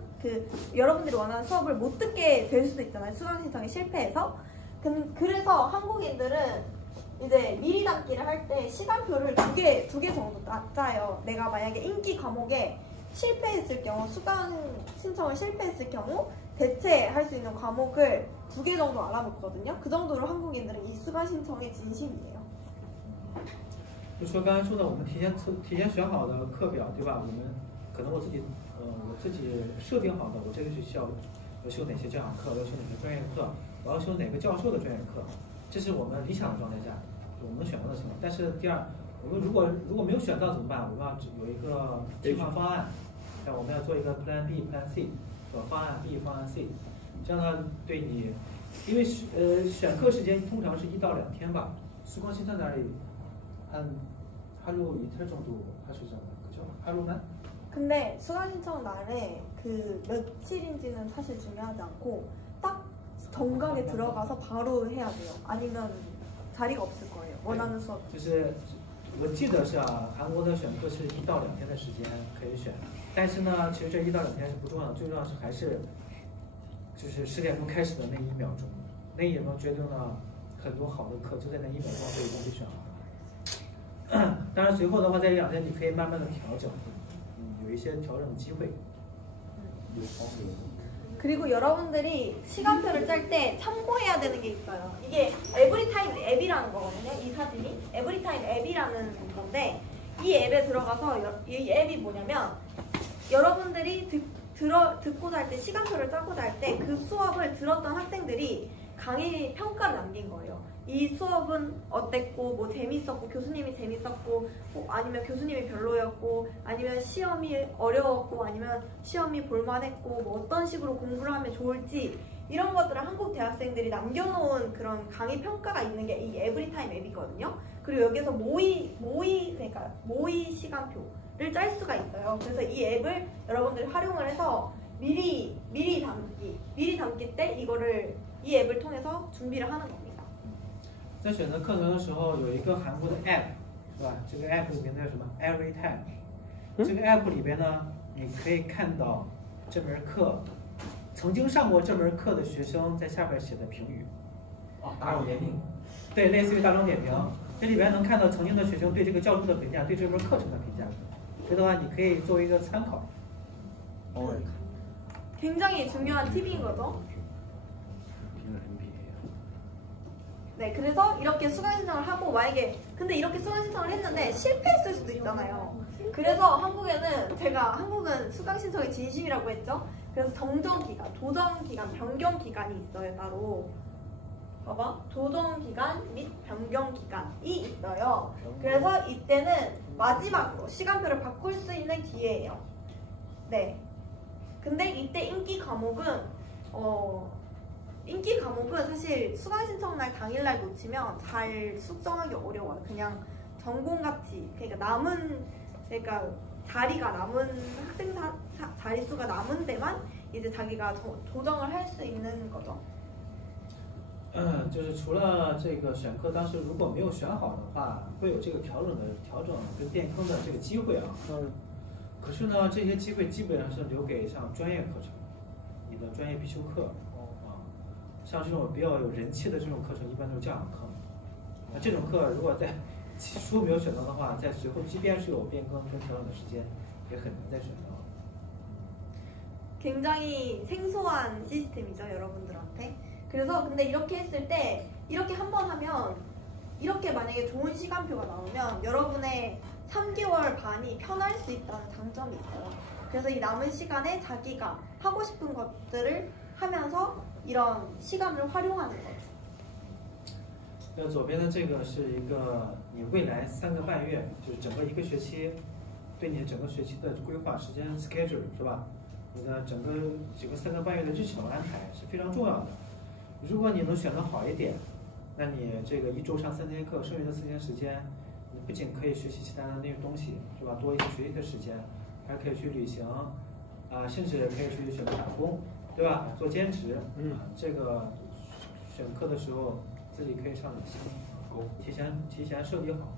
여러분들이 원하는 수업을 못 듣게 될 수도 있잖아요. 수강 신청에 실패해서. 그래서 한국인들은 이제 미리 담기를 할 때 시간표를 두 개 정도 짜요. 내가 만약에 인기 과목에 실패했을 경우 수강 신청을 실패했을 경우 대체할 수 있는 과목을 2개 정도 알아놓거든요. 그 정도로 한국인들은 이 수강 신청에 진심이에요. 就说刚才说的，我们提前选好的课表，对吧？我们可能我自己设定好的，我这个学校要修哪些教养课，我要修哪些专业课，我要修哪个教授的专业课，这是我们理想的状态下我们选择的情况。但是第二，我们如果没有选到怎么办？我们要有一个计划方案，我们要做一个 Plan B、Plan C， 方案 B、方案 C， 这样呢对你，因为选课时间通常是1到2天吧。수강 신청 날이 한 하루 이틀 정도 하시잖아요, 그렇죠? 하루나? 근데 수강 신청 날에 그 며칠인지는 사실 중요하지 않고 딱 정각에 들어가서 바로 해야 돼요. 아니면 자리가 없을 거예요. 원하는 수업. 就是我记得是韩国的选课是1到2天的时间可以选，但是呢，其实这1到2天是不重要的，最重要是还是就是10点钟开始的那1秒钟，那1秒钟决定了很多好的课就在那1秒钟就已经被选好了。当然随后的话，在这2天你可以慢慢的调整，有一些调整的机会。 그리고 여러분들이 시간표를 짤 때 참고해야 되는 게 있어요. 이게 에브리타임 앱이라는 거거든요. 이 사진이 에브리타임 앱이라는 건데 이 앱에 들어가서 이 앱이 뭐냐면 여러분들이 듣고자 할 때 시간표를 짜고자 할 때 그 수업을 들었던 학생들이 강의 평가를 남긴 거예요. 이 수업은 어땠고 뭐 재밌었고 교수님이 재밌었고 아니면 교수님이 별로였고 아니면 시험이 어려웠고 아니면 시험이 볼만했고 뭐 어떤 식으로 공부를 하면 좋을지 이런 것들을 한국 대학생들이 남겨놓은 그런 강의 평가가 있는 게 이 에브리타임 앱이거든요. 그리고 여기서 그러니까 모의 시간표를 짤 수가 있어요. 그래서 이 앱을 여러분들이 활용을 해서 미리 담기 때 이거를 이 앱을 통해서 준비를 하는 겁니다. 在选择课程的时候，有一个韩国的 app， 是吧？这个 app 的名字叫什么 ？Everytime。这个 app 里边呢，你可以看到这门课曾经上过这门课的学生在下边写的评语。大众点评。对，类似于大众点评。这里边能看到曾经的学生对这个教授的评价，对这门课程的评价。所以的话，你可以作为一个参考。 굉장히 중요한 팁인 거죠. 네, 그래서 이렇게 수강 신청을 하고 만약에 근데 이렇게 수강 신청을 했는데 실패했을 수도 있잖아요. 그래서 한국은 수강 신청이 진심이라고 했죠. 그래서 정정 기간, 도정 기간, 변경 기간이 있어요, 따로. 봐봐, 도정 기간 및 변경 기간이 있어요. 그래서 이때는 마지막으로 시간표를 바꿀 수 있는 기회예요. 네. 근데 이때 인기 과목은 사실 수강 신청 날 당일날 놓치면 잘 숙정하기 어려워요. 그냥 전공같이 그러니까 자리가 남은 학생 자리 수가 남은 데만 이제 자기가 조정을 할 수 있는 거죠. 就是除了这个选课当时如果没有选好的话，会有这个调整跟变更的这个机会啊。可是呢，这些机会基本上是留给像专业课程，你的专业必修课啊，像这种比较有人气的这种课程，一般都是教养课。那这种课如果在起初没有选到的话，在随后即便是有变更跟调整的时间，也很难再选到。 굉장히 생소한 시스템이죠, 여러분들한테. 그래서 근데 이렇게 했을 때 이렇게 한번 하면 이렇게 만약에 좋은 시간표가 나오면 여러분의 3개월 반이 편할 수 있다는 장점이 있어요. 그래서 이 남은 시간에 자기가 하고 싶은 것들을 하면서 이런 시간을 활용하는 거죠. 那左边的这个是一个你未来3个半月，就是整个一个学期，对你整个学期的规划时间 schedule 是吧？你的整个3个半月的日程安排是非常重要的。如果你能选择好一点，那你这个1周上3天课，剩余的4天时间。 你不仅可以学习其他的那些东西，是吧？多一些学习的时间，还可以去旅行，甚至可以去选择打工，对吧？做兼职，这个选课的时候自己可以上点心，提前设计好。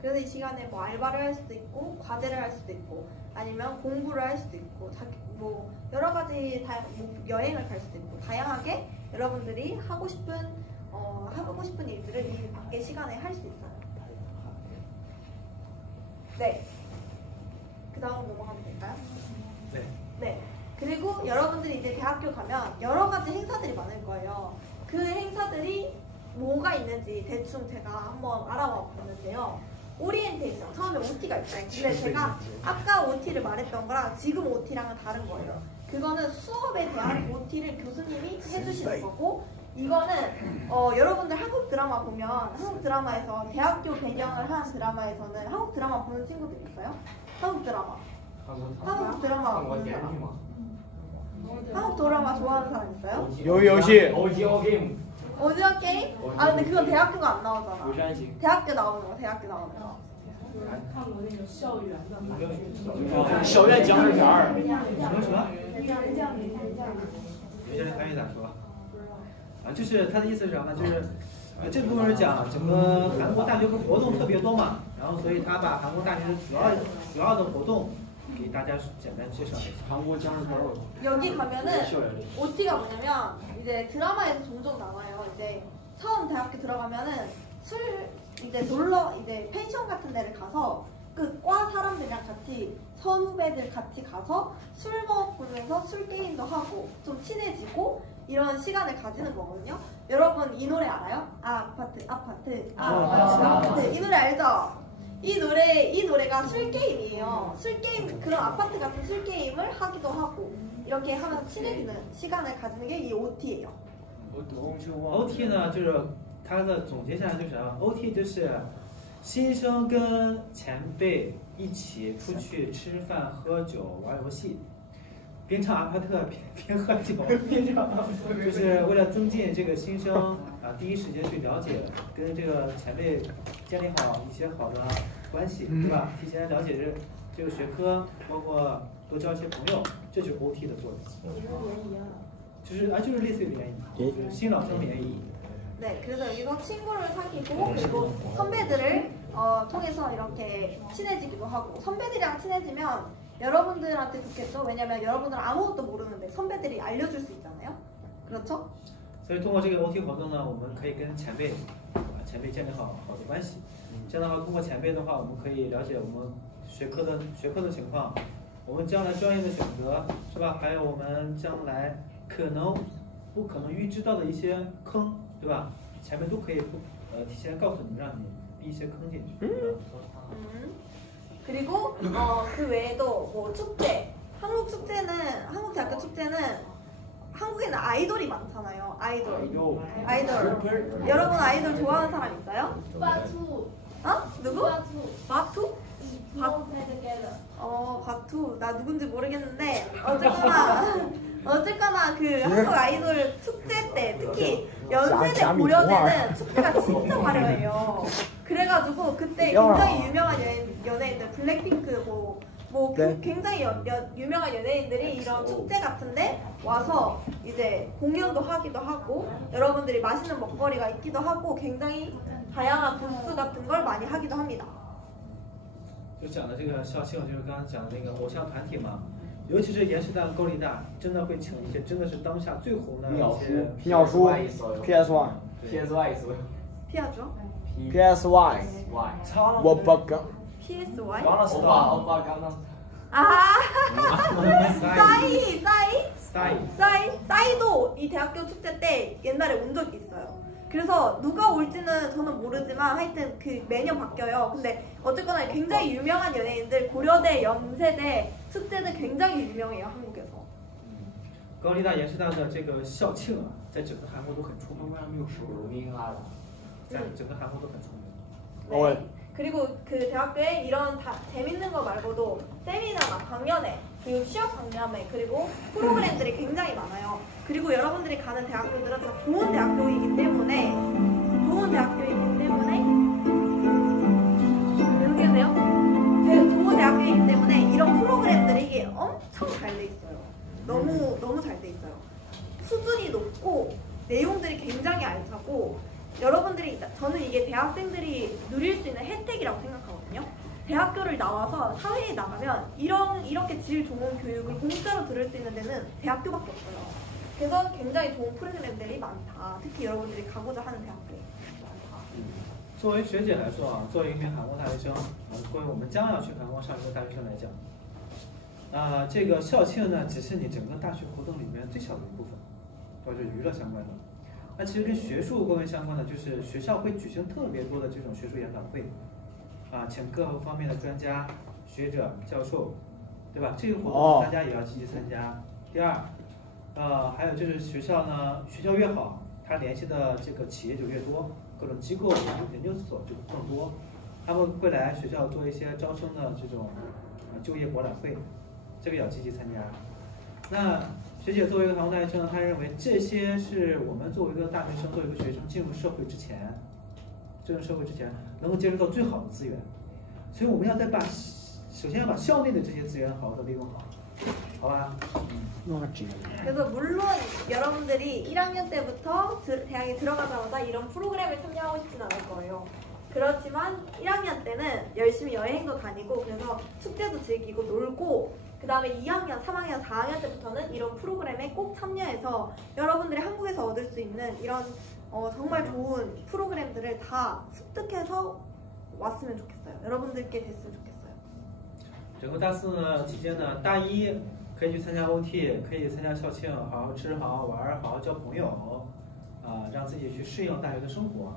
그래서 이 시간에 뭐 알바를 할 수도 있고 과제를 할 수도 있고 아니면 공부를 할 수도 있고 뭐 여러 가지 뭐 여행을 갈 수도 있고 다양하게 여러분들이 하고 싶은 일들을 이 밖에 시간에 할 수 있어요. 네. 그 다음 넘어가면 될까요? 네. 네. 그리고 여러분들이 이제 대학교 가면 여러 가지 행사들이 많을 거예요. 그 행사들이 뭐가 있는지 대충 제가 한번 알아봐 봤는데요. 오리엔테이션, 처음에 OT가 있어요. 근데 제가 아까 OT를 말했던 거랑 지금 OT랑은 다른 거예요. 그거는 수업에 대한 OT를 교수님이 해주시는 거고 이거는 여러분들 한국 드라마 보면 한국 드라마에서 대학교 배경을 한 드라마에서는 한국 드라마 보는 친구들 있어요? 한국 드라마 보는 사람 한국 드라마 좋아하는 사람 있어요? 요요시 오징어 게임. 오징어 게임? 아 근데 그건 대학교가 안 나오잖아. 대학교 나오는 거. 校园僵尸片儿。什么？有些人翻译咋说？就是他的意思是什么？就是这部分是讲整个韩国大学活动特别多嘛，然后所以他把韩国大学主要的活动给大家简单介绍一下。 한국僵尸片儿。 여기 가면은 OT가 뭐냐면 이제 드라마에서 종종 나와요. 이제 처음 대학교 들어가면은 이제 놀러 이제 펜션 같은 데를 가서 그 과 사람들이랑 같이 선후배들 같이 가서 술 먹으면서 술 게임도 하고 좀 친해지고 이런 시간을 가지는 거거든요. 여러분 이 노래 알아요? 아파트 이 노래 알죠? 이 노래가 술 게임이에요. 술 게임 그런 아파트 같은 술 게임을 하기도 하고 이렇게 하면서 친해지는 시간을 가지는 게 이 OT예요. OT 呢，就是它的总结下来就是OT 就是新生跟前辈一起出去吃饭、喝酒、玩游戏，边唱阿帕特边喝酒，就是为了增进这个新生第一时间去了解，跟这个前辈建立好一些好的关系，对吧？提前了解这个学科，包括多交一些朋友，这就是 OT 的作用。就是类似于联谊，就是新老生联谊。 네, 그래서 여기서 친구를 사귀고 그리고 선배들을 통해서 이렇게 친해지기도 하고 선배들이랑 친해지면 여러분들한테 좋겠죠? 왜냐면 여러분들은 아무것도 모르는데 선배들이 알려줄 수 있잖아요. 그렇죠? 所以通过这个 OT 活动呢，我们可以跟前辈建立好的关系。这样的话，通过前辈的话，我们可以了解我们学科的情况，我们将来专业的选择，是吧？还有我们将来不可能预知到的一些坑。 对吧？前面都可以提前告诉你们，让你避一些坑进去。 그리고 그 외에도 뭐 축제, 한국 대학교 축제는 한국에는 아이돌이 많잖아요. 아이돌. 여러분 아이돌 좋아하는 사람 있어요? 바투. 누구? 바투? 바투. 나 누군지 모르겠는데 어쨌거나 그 한국 아이돌 축제 때 특히 연세대 고려대는 축제가 진짜 화려해요. 그래가지고 그때 굉장히 유명한 연예인들 블랙핑크 굉장히 유명한 연예인들이 이런 축제 같은데 와서 이제 공연도 하기도 하고 여러분들이 맛있는 먹거리가 있기도 하고 굉장히 다양한 부스 같은 걸 많이 하기도 합니다. 就讲的这个校庆，就是刚刚讲的那个偶像团体嘛，尤其是延师大、高丽大，真的会请一些真的是当下最红的一些鸟叔 PS1 PS1 我不敢 PSY? 오빠 강남. 싸이도 이 대학교 축제 때 옛날에 온 적이 있어요. 그래서 누가 올지는 저는 모르지만 하여튼 그 매년 바뀌어요. 근데 어쨌거나 굉장히 유명한 연예인들 고려대, 연세대 축제는 굉장히 유명해요 한국에서. 高丽大、延师大的这个校庆啊，在整个韩国都很出名，在整个韩国都很出名。 네. 그리고 그 대학교에 이런 재밌는 거 말고도 세미나나 강연회, 그리고 취업 강연회, 그리고 프로그램들이 굉장히 많아요. 그리고 여러분들이 가는 대학교들은 다 좋은 대학교이기 때문에 좋은 대학교이기 때문에 이런 프로그램들이 엄청 잘 돼 있어요. 너무 잘 돼 있어요. 수준이 높고 내용들이 굉장히 알차고 저는 이게 대학생들이 누릴 수 있는 혜택이라고 생각하거든요. 대학교를 나와서 사회에 나가면 이렇게 질 좋은 교육을 공짜로 들을 수 있는 데는 대학교밖에 없어요. 그래서 굉장히 좋은 프로그램들이 많다. 특히 여러분들이 가고자 하는 대학교에 많다. 作为学姐来说啊，作为一名韩国大学生作为我们将要去韩国上学的大学生来讲，这个校庆呢，只是你整个大学活动里面最小的一部分，主要是娱乐相关的。 那其实跟学术更为相关的，就是学校会举行特别多的这种学术研讨会，请各方面的专家、学者、教授，对吧？这个活动大家也要积极参加。第二，还有就是学校越好，它联系的这个企业就越多，各种机构、研究所就更多，他们会来学校做一些招生的这种就业博览会，这个也要积极参加。那 学姐作为一个韩国大学生，她认为这些是我们作为一个大学生、作为一个学生进入社会之前能够接触到最好的资源，所以我们要首先要把校内的这些资源好好的利用好，好吧？ 그래서 물론 여러분들이 1학년 때부터 대학에 들어가자마자 이런 프로그램을 참여하고 싶진 않을 거예요. 그렇지만 1학년 때는 열심히 여행도 다니고 그래서 축제도 즐기고 놀고 그 다음에 2학년, 3학년, 4학년 때부터는 이런 프로그램에 꼭 참여해서 여러분들이 한국에서 얻을 수 있는 이런 정말 좋은 프로그램들을 다 습득해서 왔으면 좋겠어요. 여러분들께 됐으면 좋겠어요. 整个大四呢期间呢，大一可以去参加 OT， 可以参加校庆，好好吃，好好玩，好好交朋友，让自己去适应大学的生活。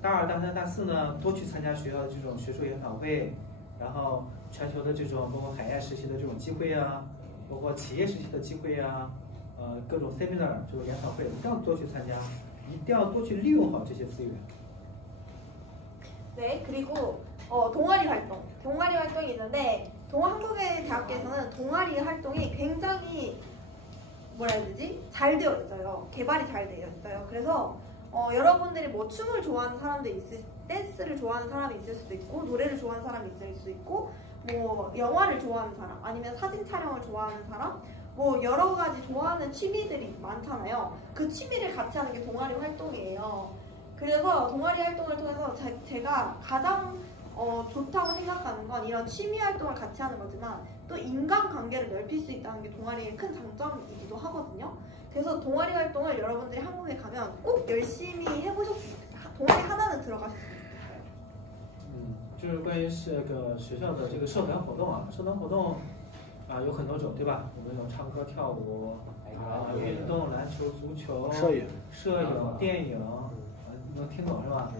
大二、大三、大四呢，多去参加学校的这种学术研讨会，然后 全球的这种包括海外实习的这种机会啊，包括企业实习的机会啊，各种 seminar 这种研讨会，一定要多去参加，一定要多去利用好这些资源。 네, 그리고 동아리 활동이 있는데 한국의 대학교에서는 동아리 활동이 굉장히 뭐라 해야 되지? 잘 되어 있어요. 개발이 잘 되어 있어요. 그래서 여러분들이 뭐 춤을 좋아하는 사람도 있을, 댄스를 좋아하는 사람이 있을 수도 있고, 노래를 좋아하는 사람이 있을 수 있고, 뭐 영화를 좋아하는 사람, 아니면 사진 촬영을 좋아하는 사람, 뭐 여러 가지 좋아하는 취미들이 많잖아요. 그 취미를 같이 하는 게 동아리 활동이에요. 그래서 동아리 활동을 통해서 제가 가장 좋다고 생각하는 건 이런 취미 활동을 같이 하는 거지만 또 인간관계를 넓힐 수 있다는 게 동아리의 큰 장점이기도 하거든요. 그래서 동아리 활동을 여러분들이 한국에 가면 꼭 열심히 해보셨으면 좋겠어요. 동아리 하나는 들어가셨으면 좋겠어요. 就是关于这个学校的这个社团活动啊，社团活动啊有很多种，对吧？我们有唱歌、跳舞，运动、篮球、足球、摄影、电影，能听懂是吧？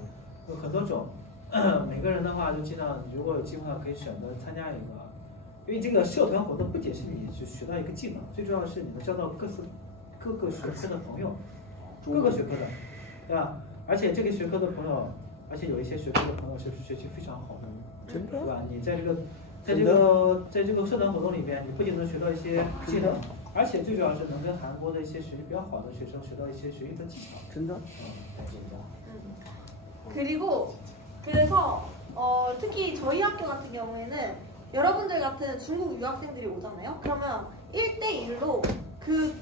有很多种。每个人的话就尽量，如果有机会的话可以选择参加一个，因为这个社团活动不仅是你去学到一个技能，最重要的是你能交到各个学科的朋友，各个学科的，对吧？而且这个学科的朋友，而且有一些学科的朋友是学习非常好的，对吧？你在这个社团活动里边，你不仅能学到一些技能，而且最主要是能跟韩国的一些学习比较好的学生学到一些学习的技巧。真的？그리고 그래서 특히 저희 학교 같은 경우에는 여러분들 같은 중국 유학생들이 오잖아요. 그러면 1대1로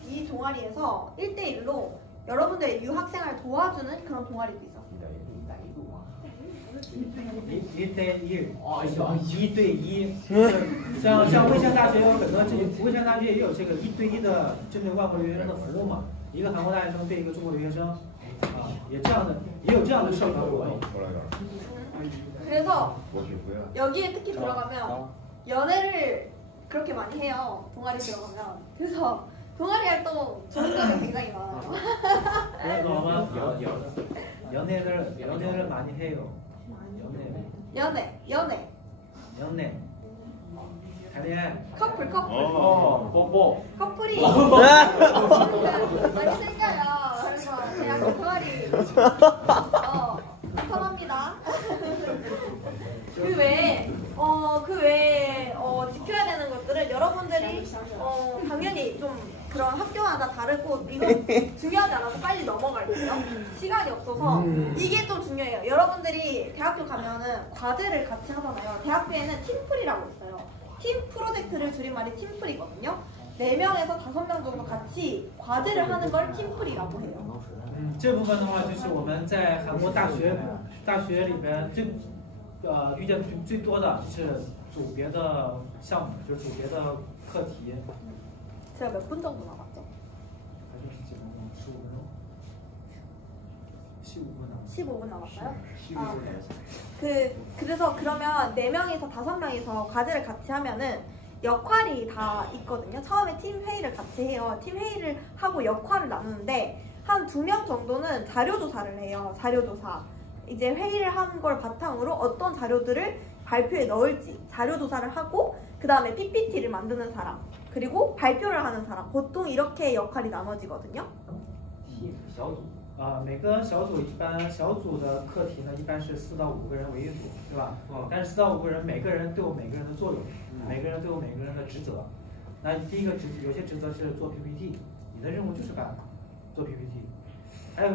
이 동아리에서 1대1로 여러분들의 유학생활 도와주는 그런 동아리도 있었어요. 1:1，1:1，像蔚山大学有很多蔚山大学也有这个1:1的针对外国留学生的服务嘛，一个韩国大学生对一个中国留学生，也有这样的社团活动。 그래서 여기에 특히 들어가면 연애를 그렇게 많이 해요. 동아리 들어가면. 그래서 동아리 활동 좋은 점이 굉장히 많아요. 연애를 많이 해요. 연애. 커플. 뽀뽀. 커플이 많이 생겨요. 그래서 대학교 동아리 추천합니다. 그 외에 지켜야 되는 것들은 여러분들이 당연히 좀 그런 학교마다 다르고 이거 중요하지 않아서 빨리 넘어갈게요. 시간이 없어서 이게 좀 중요해요. 여러분들이 대학교 가면은 과제를 같이 하잖아요. 대학교에는 팀플이라고 있어요. 팀 프로젝트를 줄임말이 팀플이거든요. 4명에서 5명 정도 같이 과제를 하는 걸 팀플이라고 해요. 这部分的话就是我们在韩国大学里边遇见最多的就是组别的项目，就是组别的课题。 제가 몇 분 정도 남았죠? 15분 남았어요? 그래서 그러면 4명에서 5명이서 과제를 같이 하면은 역할이 다 있거든요. 처음에 팀 회의를 같이 해요. 팀 회의를 하고 역할을 나누는데 한 2명 정도는 자료조사를 해요. 자료조사. 이제 회의를 한 걸 바탕으로 어떤 자료들을 발표에 넣을지 자료조사를 하고 그 다음에 PPT를 만드는 사람 그리고 발표를 하는 사람 보통 이렇게 역할이 나눠지거든요. 每个小组一般小组的课题呢，一般是4到5个人为一组，对吧？但是4到5个人，每个人都有每个人的作用，每个人都有每个人的职责。那第一个有些职责是做 PPT， 你的任务就是做 PPT。还有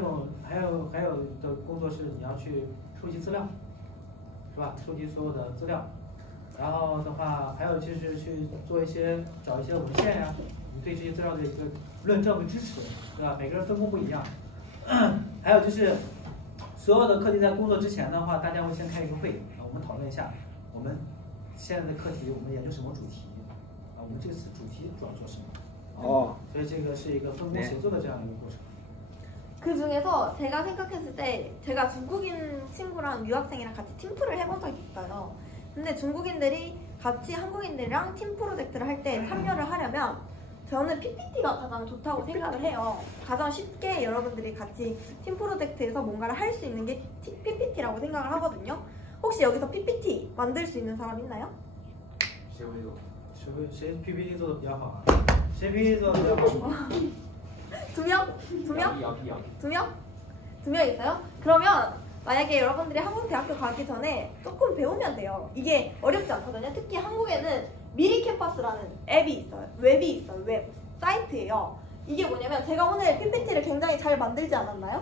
的工作是你要去收集资料，是吧？收集所有的资料。然后的话，还有就是去找一些文献呀，你对这些资料的一个论证和支持，对吧？每个人分工不一样。 还有就是，所有的课题在工作之前的话，大家会先开一个会，我们讨论一下我们现在的课题，我们研究什么主题，我们这次主题主要做什么。所以这个是一个分工协作的这样一个过程。 그 중에서 제가 생각했을 때 제가 중국인 친구랑 유학생이랑 같이 팀플을 해본 적이 있어요. 근데 중국인들이 같이 한국인들이랑 팀 프로젝트를 할 때 참여를 하려면 저는 PPT가 가장 좋다고 생각을 해요. 가장 쉽게 여러분들이 같이 팀 프로젝트에서 뭔가를 할 수 있는 게 PPT라고 생각을 하거든요. 혹시 여기서 PPT 만들 수 있는 사람 있나요? 谁 PPT 做的比较好啊？谁 PPT 做的比较好？ 2명? 2명 있어요? 그러면 만약에 여러분들이 한국 대학교 가기 전에 조금 배우면 돼요. 이게 어렵지 않거든요. 특히 한국에는 미리 캠퍼스라는 앱이 있어요. 웹이 있어요. 웹 사이트예요. 이게 뭐냐면 제가 오늘 PPT를 굉장히 잘 만들지 않았나요?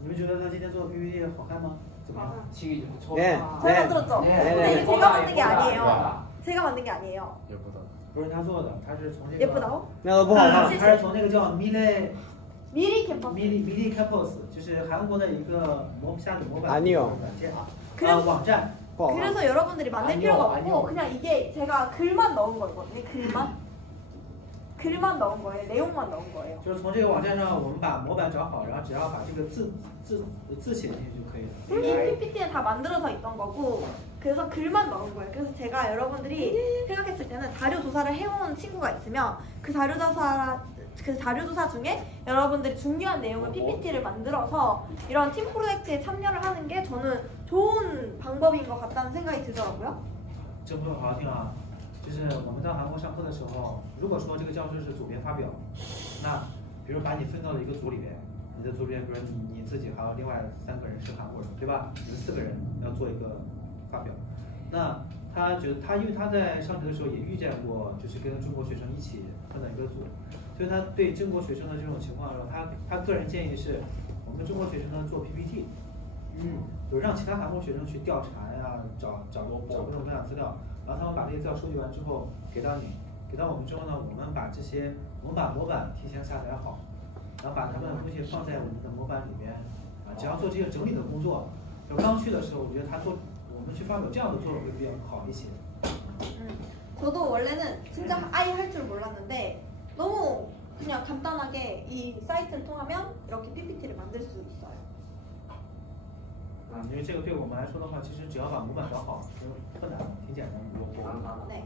你们觉得他今天做的 PPT 好看吗？怎么样？ 치기 좀 처음. 네. 잘 네. 만들었죠? 네. 근데 이게 네. 제가 만든 게 예쁘다, 아니에요. 예쁘다. 제가 만든 게 아니에요. 예쁘다. 不是他做的，他是从这个 예쁘다고? 那个不好看。他是从那个叫 Mili 미리 캠퍼스. Mili Campus，就是韩国的一个下载模板아니요软件啊， 그래서 网站。 不好看。 그래서 여러분들이 만들 아니요, 필요가 없고 아니요. 그냥 이게 제가 글만 넣은 거거든요. 글만 넣은 거예요. 내용만 넣은 거예요. 就是从这个网站上，我们把模板找好，然后只要把这个字写进去就可以了。 이 PPT는 다 만들어져 있던 거고 그래서 글만 넣은 거예요. 그래서 제가 여러분들이 생각했을 때는 자료 조사를 해온 친구가 있으면 그 자료 조사 중에 여러분들이 중요한 내용을 PPT를 만들어서 이런 팀 프로젝트에 참여를 하는 게 저는 좋은 방법인 것 같다는 생각이 들더라고요. 这不好好听啊！就是我们在韩国上课的时候，如果说这个教授是组编发表，那比如把你分到了一个组里边，你的组里边，比如你自己还有另外3个人是韩国人，对吧？你们4个人要做一个发表。那他觉得因为他在上学的时候也遇见过，就是跟中国学生一起分到一个组，所以他对中国学生的这种情况的时候，他个人建议是，我们中国学生呢做 PPT， 比如让其他韩国学生去调查呀，找各种各样的资料，然后他们把这些资料收集完之后给到你，给到我们之后呢，我们把模板提前下载好，然后把他们的东西放在我们的模板里面，只要做这些整理的工作。就刚去的时候，我觉得我们去发表这样的作品会比较好一些。 저도 원래는 진짜 아예 할 줄 몰랐는데 너무 그냥 간단하게 이 사이트를 통하면 이렇게 PPT를 만들 수 있어요. 因为这个对我们来说的话，其实只要把模板找好，不难，挺简单的。 네,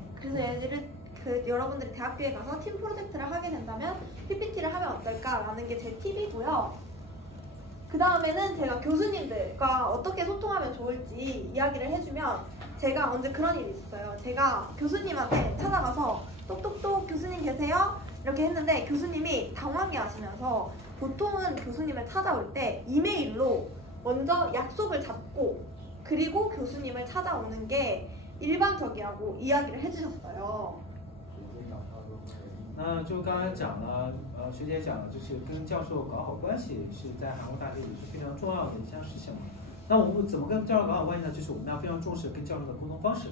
그래서 여러분들이 대학교에 가서 팀 프로젝트를 하게 된다면 PPT를 하면 어떨까라는 게 제 팁이고요. 그 다음에는 제가 교수님들과 어떻게 소통하면 좋을지 이야기를 해주면 제가 언제 그런 일이 있었어요. 제가 교수님한테 찾아가서 똑똑똑 교수님 계세요? 이렇게 했는데 교수님이 당황해 하시면서 보통은 교수님을 찾아올 때 이메일로 먼저 약속을 잡고 그리고 교수님을 찾아오는 게 일반적이라고 이야기를 해주셨어요. 那就刚才讲了，学姐讲了，就是跟教授搞好关系是在韩国大学里是非常重要的一件事情。那我们怎么跟教授搞好关系呢？就是我们要非常重视跟教授的沟通方式。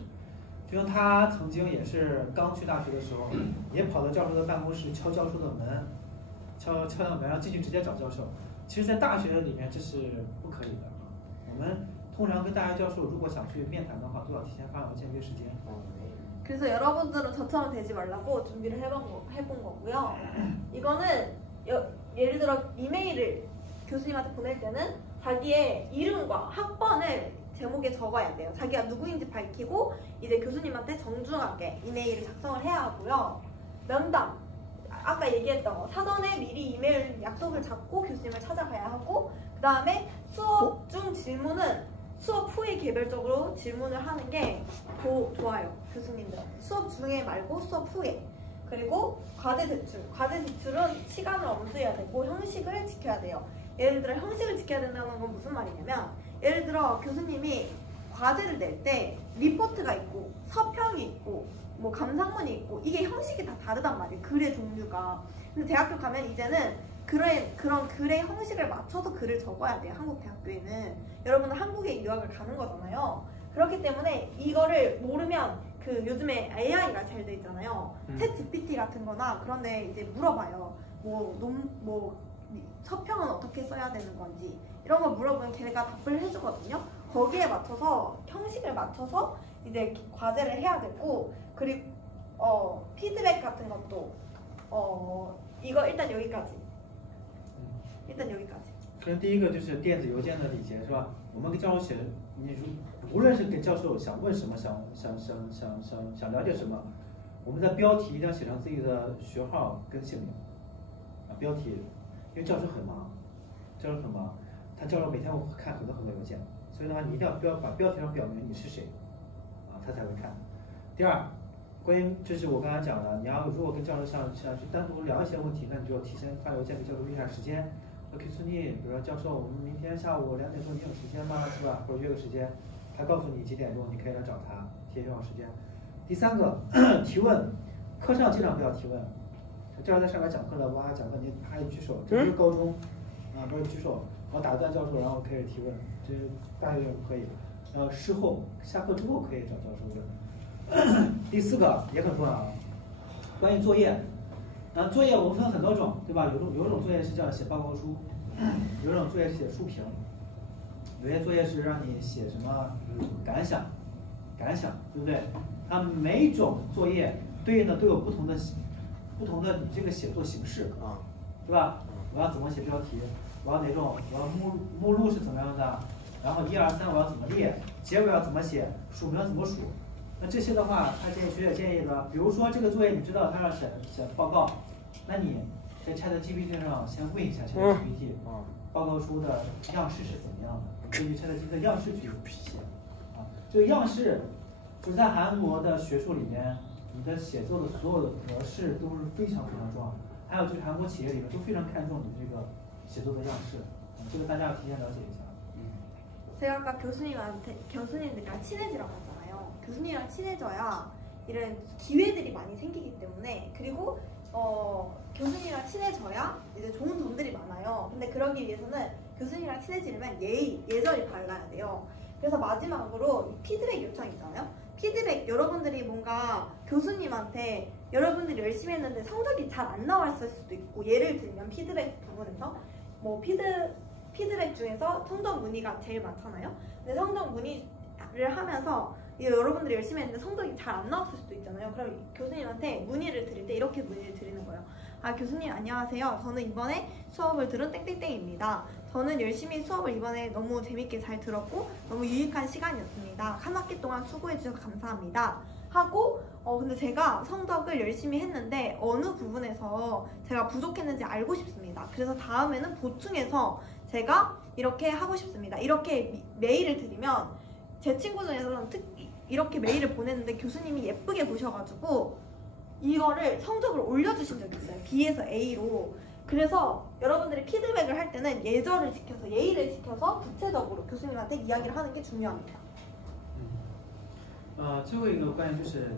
就像他曾经也是刚去大学的时候，也跑到教授的办公室敲教授的门，敲门，然后进去直接找教授。其实，在大学里面这是不可以的。我们通常跟大学教授如果想去面谈的话，都要提前发邮件约时间。 그래서 여러분들은 저처럼 되지 말라고 준비를 해본 거고요. 이거는 예를 들어 이메일을 교수님한테 보낼 때는 자기의 이름과 학번을 제목에 적어야 돼요. 자기가 누구인지 밝히고 이제 교수님한테 정중하게 이메일을 작성을 해야 하고요. 면담, 아까 얘기했던 거 사전에 미리 이메일 약속을 잡고 교수님을 찾아가야 하고 그 다음에 수업 중 질문은 수업 후에 개별적으로 질문을 하는 게 좋아요. 교수님들 수업 중에 말고 수업 후에. 그리고 과제 제출은 시간을 엄수해야 되고 형식을 지켜야 돼요. 예를 들어 형식을 지켜야 된다는 건 무슨 말이냐면 예를 들어 교수님이 과제를 낼 때 리포트가 있고 서평이 있고 뭐 감상문이 있고 이게 형식이 다 다르단 말이에요. 글의 종류가. 근데 대학교 가면 이제는 그런 글의 형식을 맞춰서 글을 적어야 돼요. 한국 대학교에는. 여러분은 한국에 유학을 가는 거잖아요. 그렇기 때문에 이거를 모르면 그 요즘에 AI가 잘 돼 있잖아요. 챗 GPT 같은 거나 그런데 이제 물어봐요. 서평은 어떻게 써야 되는 건지 이런 거 물어보면 걔네가 답을 해주거든요. 거기에 맞춰서 형식을 맞춰서 이제 과제를 해야 되고 그리고 피드백 같은 것도 이거 일단 여기까지. 首先第一个就是电子邮件的礼节，是吧？我们跟教授写，无论是给教授想问什么，想了解什么，我们在标题一定要写上自己的学号跟姓名。标题，因为教授很忙，教授每天会看很多邮件，所以的话你一定要把标题上表明你是谁，他才会看。第二，关于就是我刚才讲的，你要如果跟教授想去单独聊一些问题，那你就提前发邮件给教授约下时间。교수님，比如说教授，我们明天下午2点钟你有时间吗？是吧？或者约个时间，他告诉你几点钟，你可以来找他，提前约好时间。第三个，提问，课上尽量不要提问，正好在上面讲课的，哇，讲课你啪一举手，这不是高中啊，不是举手，我打断教授，然后开始提问，这大学可以。事后下课之后可以找教授问。第4个也很重要啊，关于作业。作业我们分很多种，对吧？有种作业是叫写报告书，有种作业是写书评，有些作业是让你写什么感想，对不对？它每一种作业对应的都有不同的你这个写作形式啊，对吧？我要怎么写标题？我要哪种？我要目录是怎么样的？然后1、2、3我要怎么列？结尾要怎么写？署名怎么署？那这些的话，学姐建议的，比如说这个作业你知道他要写报告，那你在 ChatGPT 上先问一下 ChatGPT，报告书的样式是怎么样的？根据 ChatGPT 的样式去写啊。这个样式就在韩国的学术里面，你的写作的所有的格式都是非常重要的。还有就是韩国企业里面都非常看重你这个写作的样式，这个大家要提前了解一下。 제가 아까 교수님들이랑 친해지라고 했잖아요. 교수님이랑 친해져야 이런 기회들이 많이 생기기 때문에, 그리고 교수님이랑 친해져야 이제 좋은 점들이 많아요. 근데 그러기 위해서는 교수님이랑 친해지려면 예절이 밝아야 돼요. 그래서 마지막으로 피드백 요청 있잖아요. 피드백, 여러분들이 뭔가 교수님한테 여러분들이 열심히 했는데 성적이 잘 안 나왔을 수도 있고, 예를 들면 피드백 부분에서 뭐 피드백 중에서 성적 문의가 제일 많잖아요. 근데 성적 문의를 하면서 여러분들이 열심히 했는데 성적이 잘 안 나왔을 수도 있잖아요. 그럼 교수님한테 문의를 드릴 때 이렇게 문의를 드리는 거예요. 아, 교수님 안녕하세요. 저는 이번에 수업을 들은 땡땡땡입니다. 저는 열심히 수업을 이번에 너무 재밌게 잘 들었고 너무 유익한 시간이었습니다. 한 학기 동안 수고해 주셔서 감사합니다. 하고 근데 제가 성적을 열심히 했는데 어느 부분에서 제가 부족했는지 알고 싶습니다. 그래서 다음에는 보충해서 제가 이렇게 하고 싶습니다. 이렇게 메일을 드리면, 제 친구 중에서는 특히 이렇게 메일을 보냈는데 교수님이 예쁘게 보셔가지고 이거를 성적을 올려주신 적이 있어요. B에서 A로. 그래서 여러분들이 피드백을 할 때는 예절을 지켜서, 예의를 지켜서 구체적으로 교수님한테 이야기를 하는 게 중요합니다. 最后一个关键就是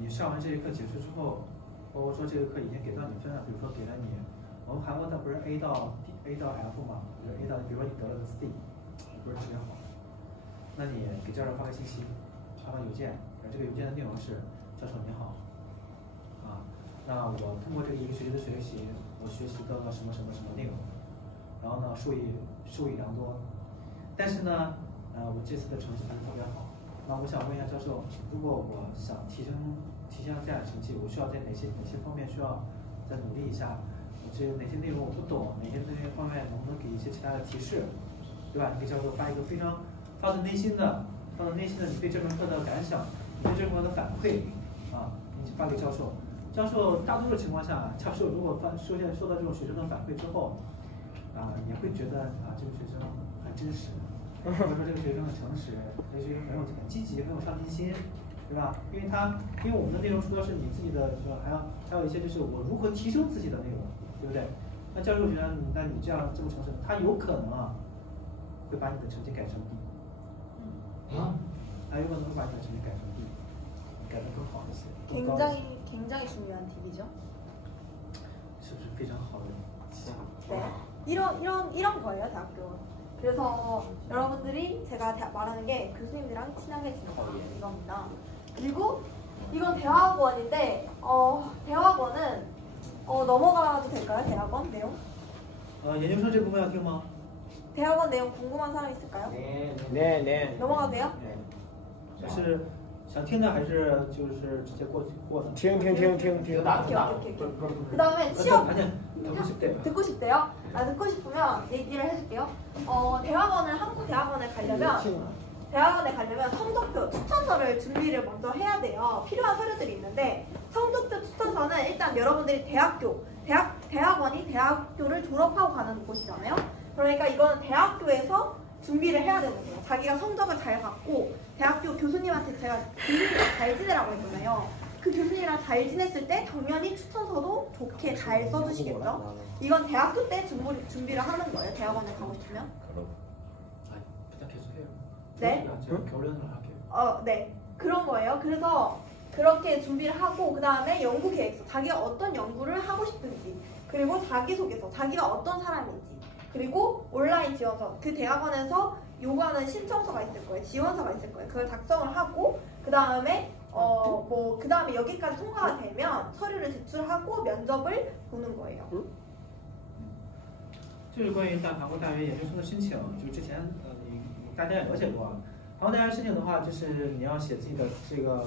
你上完这节课结束之后，包括说这个课已经给到你分了，比如说给了你，我们韩国的不是 A 到 F 嘛，就是 A 到，比如说你得了个 C， 不是特别好，那你给教授发个信息，发个邮件，这个邮件的内容是教授您好，那我通过这个1个学期的学习，我学习到了什么内容，然后呢受益良多，但是呢，我这次的成绩不是特别好。 那我想问一下教授，如果我想提升这样的成绩，我需要在哪些方面需要再努力一下？这哪些内容我不懂，哪些方面能不能给一些其他的提示，对吧？你给教授发一个非常发自内心的你对这门课的感想，你对这门课的反馈你发给教授。教授大多数情况下，教授如果收到这种学生的反馈之后，也会觉得这个学生很真实。 或者说这个学生很诚实，这个学生很积极，很有上进心，对吧？因为我们的内容除了是你自己的，是吧？还有一些就是我如何提升自己的内容，对不对？那教授觉得，那你这么诚实，他有可能会把你的成绩改成 B， 他有可能会把你的成绩改成 B， 改得更好一些。 굉장히 중요한 팁이죠. 是不是非常好的想法？ 네, 이런 거예요, 대학교. 그래서 여러분들이 제가 말하는 게 교수님들이랑 친하게 지내고 이겁니다. 그리고 이건 대학원인데 대학원은 넘어가도 될까요? 대학원 내용? 研究生这部分要听吗？ 대학원 내용 궁금한 사람 있을까요? 네. 넘어가도 돼요? 就是想听的还是就是直接过的？ 听。 오케이. 그 다음에 취업 듣고 싶대요. 듣고 싶으면 얘기를 해줄게요. 한국 대학원에 가려면 성적표, 추천서를 준비를 먼저 해야 돼요. 필요한 서류들이 있는데 성적표, 추천서는 일단 여러분들이 대학원이 대학교를 졸업하고 가는 곳이잖아요. 그러니까 이거는 대학교에서 준비를 해야 되는 거예요. 자기가 성적을 잘 갖고 대학교 교수님한테 제가 교수님이랑 잘 지내라고 했잖아요. 그 교수님이랑 잘 지냈을 때 당연히 추천서도 좋게 잘 써주시겠죠? 이건 대학교 때 준비를 하는 거예요. 대학원에 가고 싶으면. 부탁 계속 해요. 네? 제가 결론을 할게요. 네. 그런 거예요. 그래서 그렇게 준비를 하고 그 다음에 연구 계획서, 자기가 어떤 연구를 하고 싶은지, 그리고 자기소개서, 자기가 어떤 사람인지, 그리고 온라인 지원서, 그 대학원에서 요구하는 신청서가 있을 거예요. 지원서가 있을 거예요. 그걸 작성을 하고 그 다음에 그 다음에 여기까지 통과가 되면 서류를 제출하고 면접을 보는 거예요. 就是关于韩国大学研究生的申请，就是之前大家也了解过啊。韩国大学申请的话，就是你要写自己的这个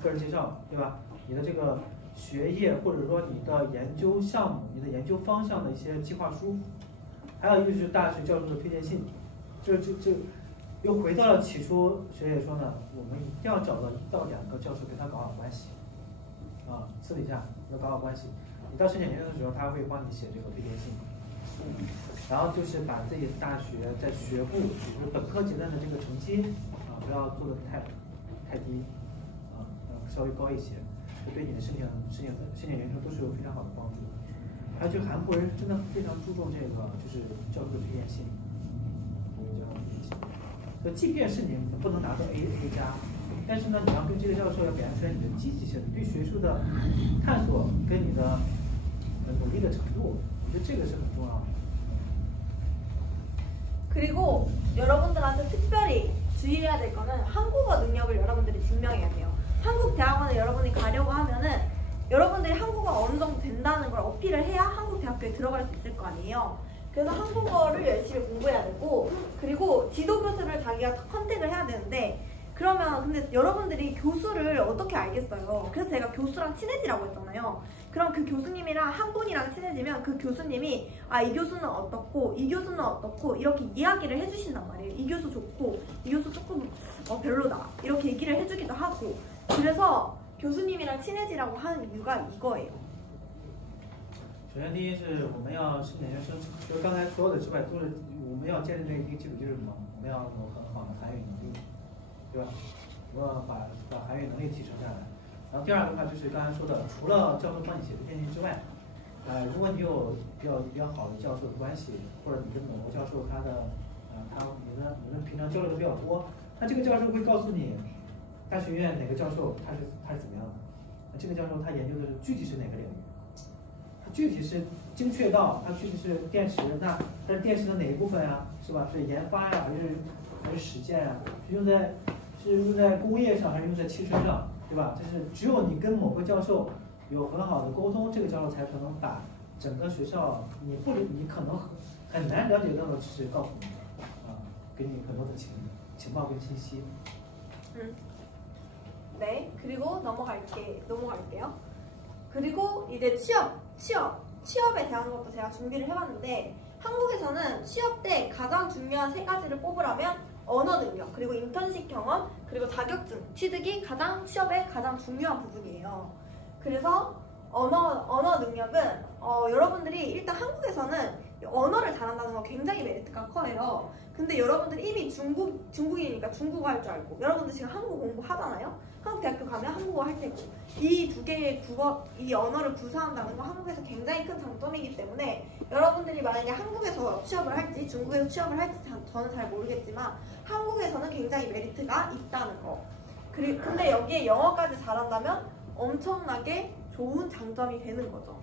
个人介绍，对吧？你的这个学业或者说你的研究项目、你的研究方向的一些计划书，还有一个就是大学教授的推荐信。就又回到了起初学姐说呢，我们一定要找到1到2个教授跟他搞好关系，啊，私底下要搞好关系。你到申请研究生的时候，他会帮你写这个推荐信。然后就是把自己的大学在学部，就是本科阶段的这个成绩啊，不要做的太低，啊，稍微高一些，这对你的申请研究生都是有非常好的帮助。还有就是韩国人真的非常注重这个，就是教授的推荐信，所以即便是你不能拿到 A 加，但是呢，你要跟这个教授要表现出来你的积极性，你对学术的探索跟你的努力的程度，我觉得这个是很重要的。 그리고 여러분들한테 특별히 주의해야 될 거는 한국어 능력을 여러분들이 증명해야 돼요. 한국 대학원에 여러분이 가려고 하면은 여러분들이 한국어가 어느 정도 된다는 걸 어필을 해야 한국 대학교에 들어갈 수 있을 거 아니에요. 그래서 한국어를 열심히 공부해야 되고, 그리고 지도 교수를 자기가 컨택을 해야 되는데, 그러면 근데 여러분들이 교수를 어떻게 알겠어요? 그래서 제가 교수랑 친해지라고 했잖아요. 그럼 그 교수님이랑 한 분이랑 친해지면 그 교수님이 이 교수는 어떻고 이 교수는 어떻고 이렇게 이야기를 해주신단 말이에요. 이 교수 좋고 이 교수 조금 별로다 이렇게 얘기를 해주기도 하고. 그래서 교수님이랑 친해지라고 하는 이유가 이거예요. 首先，第一是我们要申请研究生，就是刚才说的之外，都是我们要建立这一个基础，就是什么？我们要有很好的韩语能力，对吧？我们要把韩语能力提升下来。然后第二的话就是刚才说的，除了教授帮你写推荐信之外，如果你有比较好的教授的关系，或者你跟某个教授你们平常交流的比较多，那这个教授会告诉你，大学院哪个教授他是怎么样的，这个教授他研究的是具体是哪个领域。 具体是精确到它具体是电池，那它是电池的哪一部分呀？是吧？是研发呀，还是实践呀？是用在工业上，还是用在汽车上，对吧？就是只有你跟某个教授有很好的沟通，这个教授才可能把整个学校你可能很难了解到的知识告诉你，给你很多的情报跟信息。네, 그리고 넘어갈게요. 그리고 이제 취업에 대한 것도 제가 준비를 해봤는데, 한국에서는 취업 때 가장 중요한 3가지를 뽑으라면 언어 능력, 그리고 인턴십 경험, 그리고 자격증 취득이 취업의 가장 중요한 부분이에요. 그래서 언어 능력은 여러분들이 일단 한국에서는 언어를 잘한다는 거 굉장히 메리트가 커요. 근데 여러분들이 이미 중국이니까 중국어 할 줄 알고, 여러분들 지금 한국어 공부하잖아요. 한국 대학교 가면 한국어 할 테고, 이 두 개의 이 언어를 구사한다는 건 한국에서 굉장히 큰 장점이기 때문에 여러분들이 만약에 한국에서 취업을 할지 중국에서 취업을 할지 저는 잘 모르겠지만 한국에서는 굉장히 메리트가 있다는 거. 근데 여기에 영어까지 잘한다면 엄청나게 좋은 장점이 되는 거죠.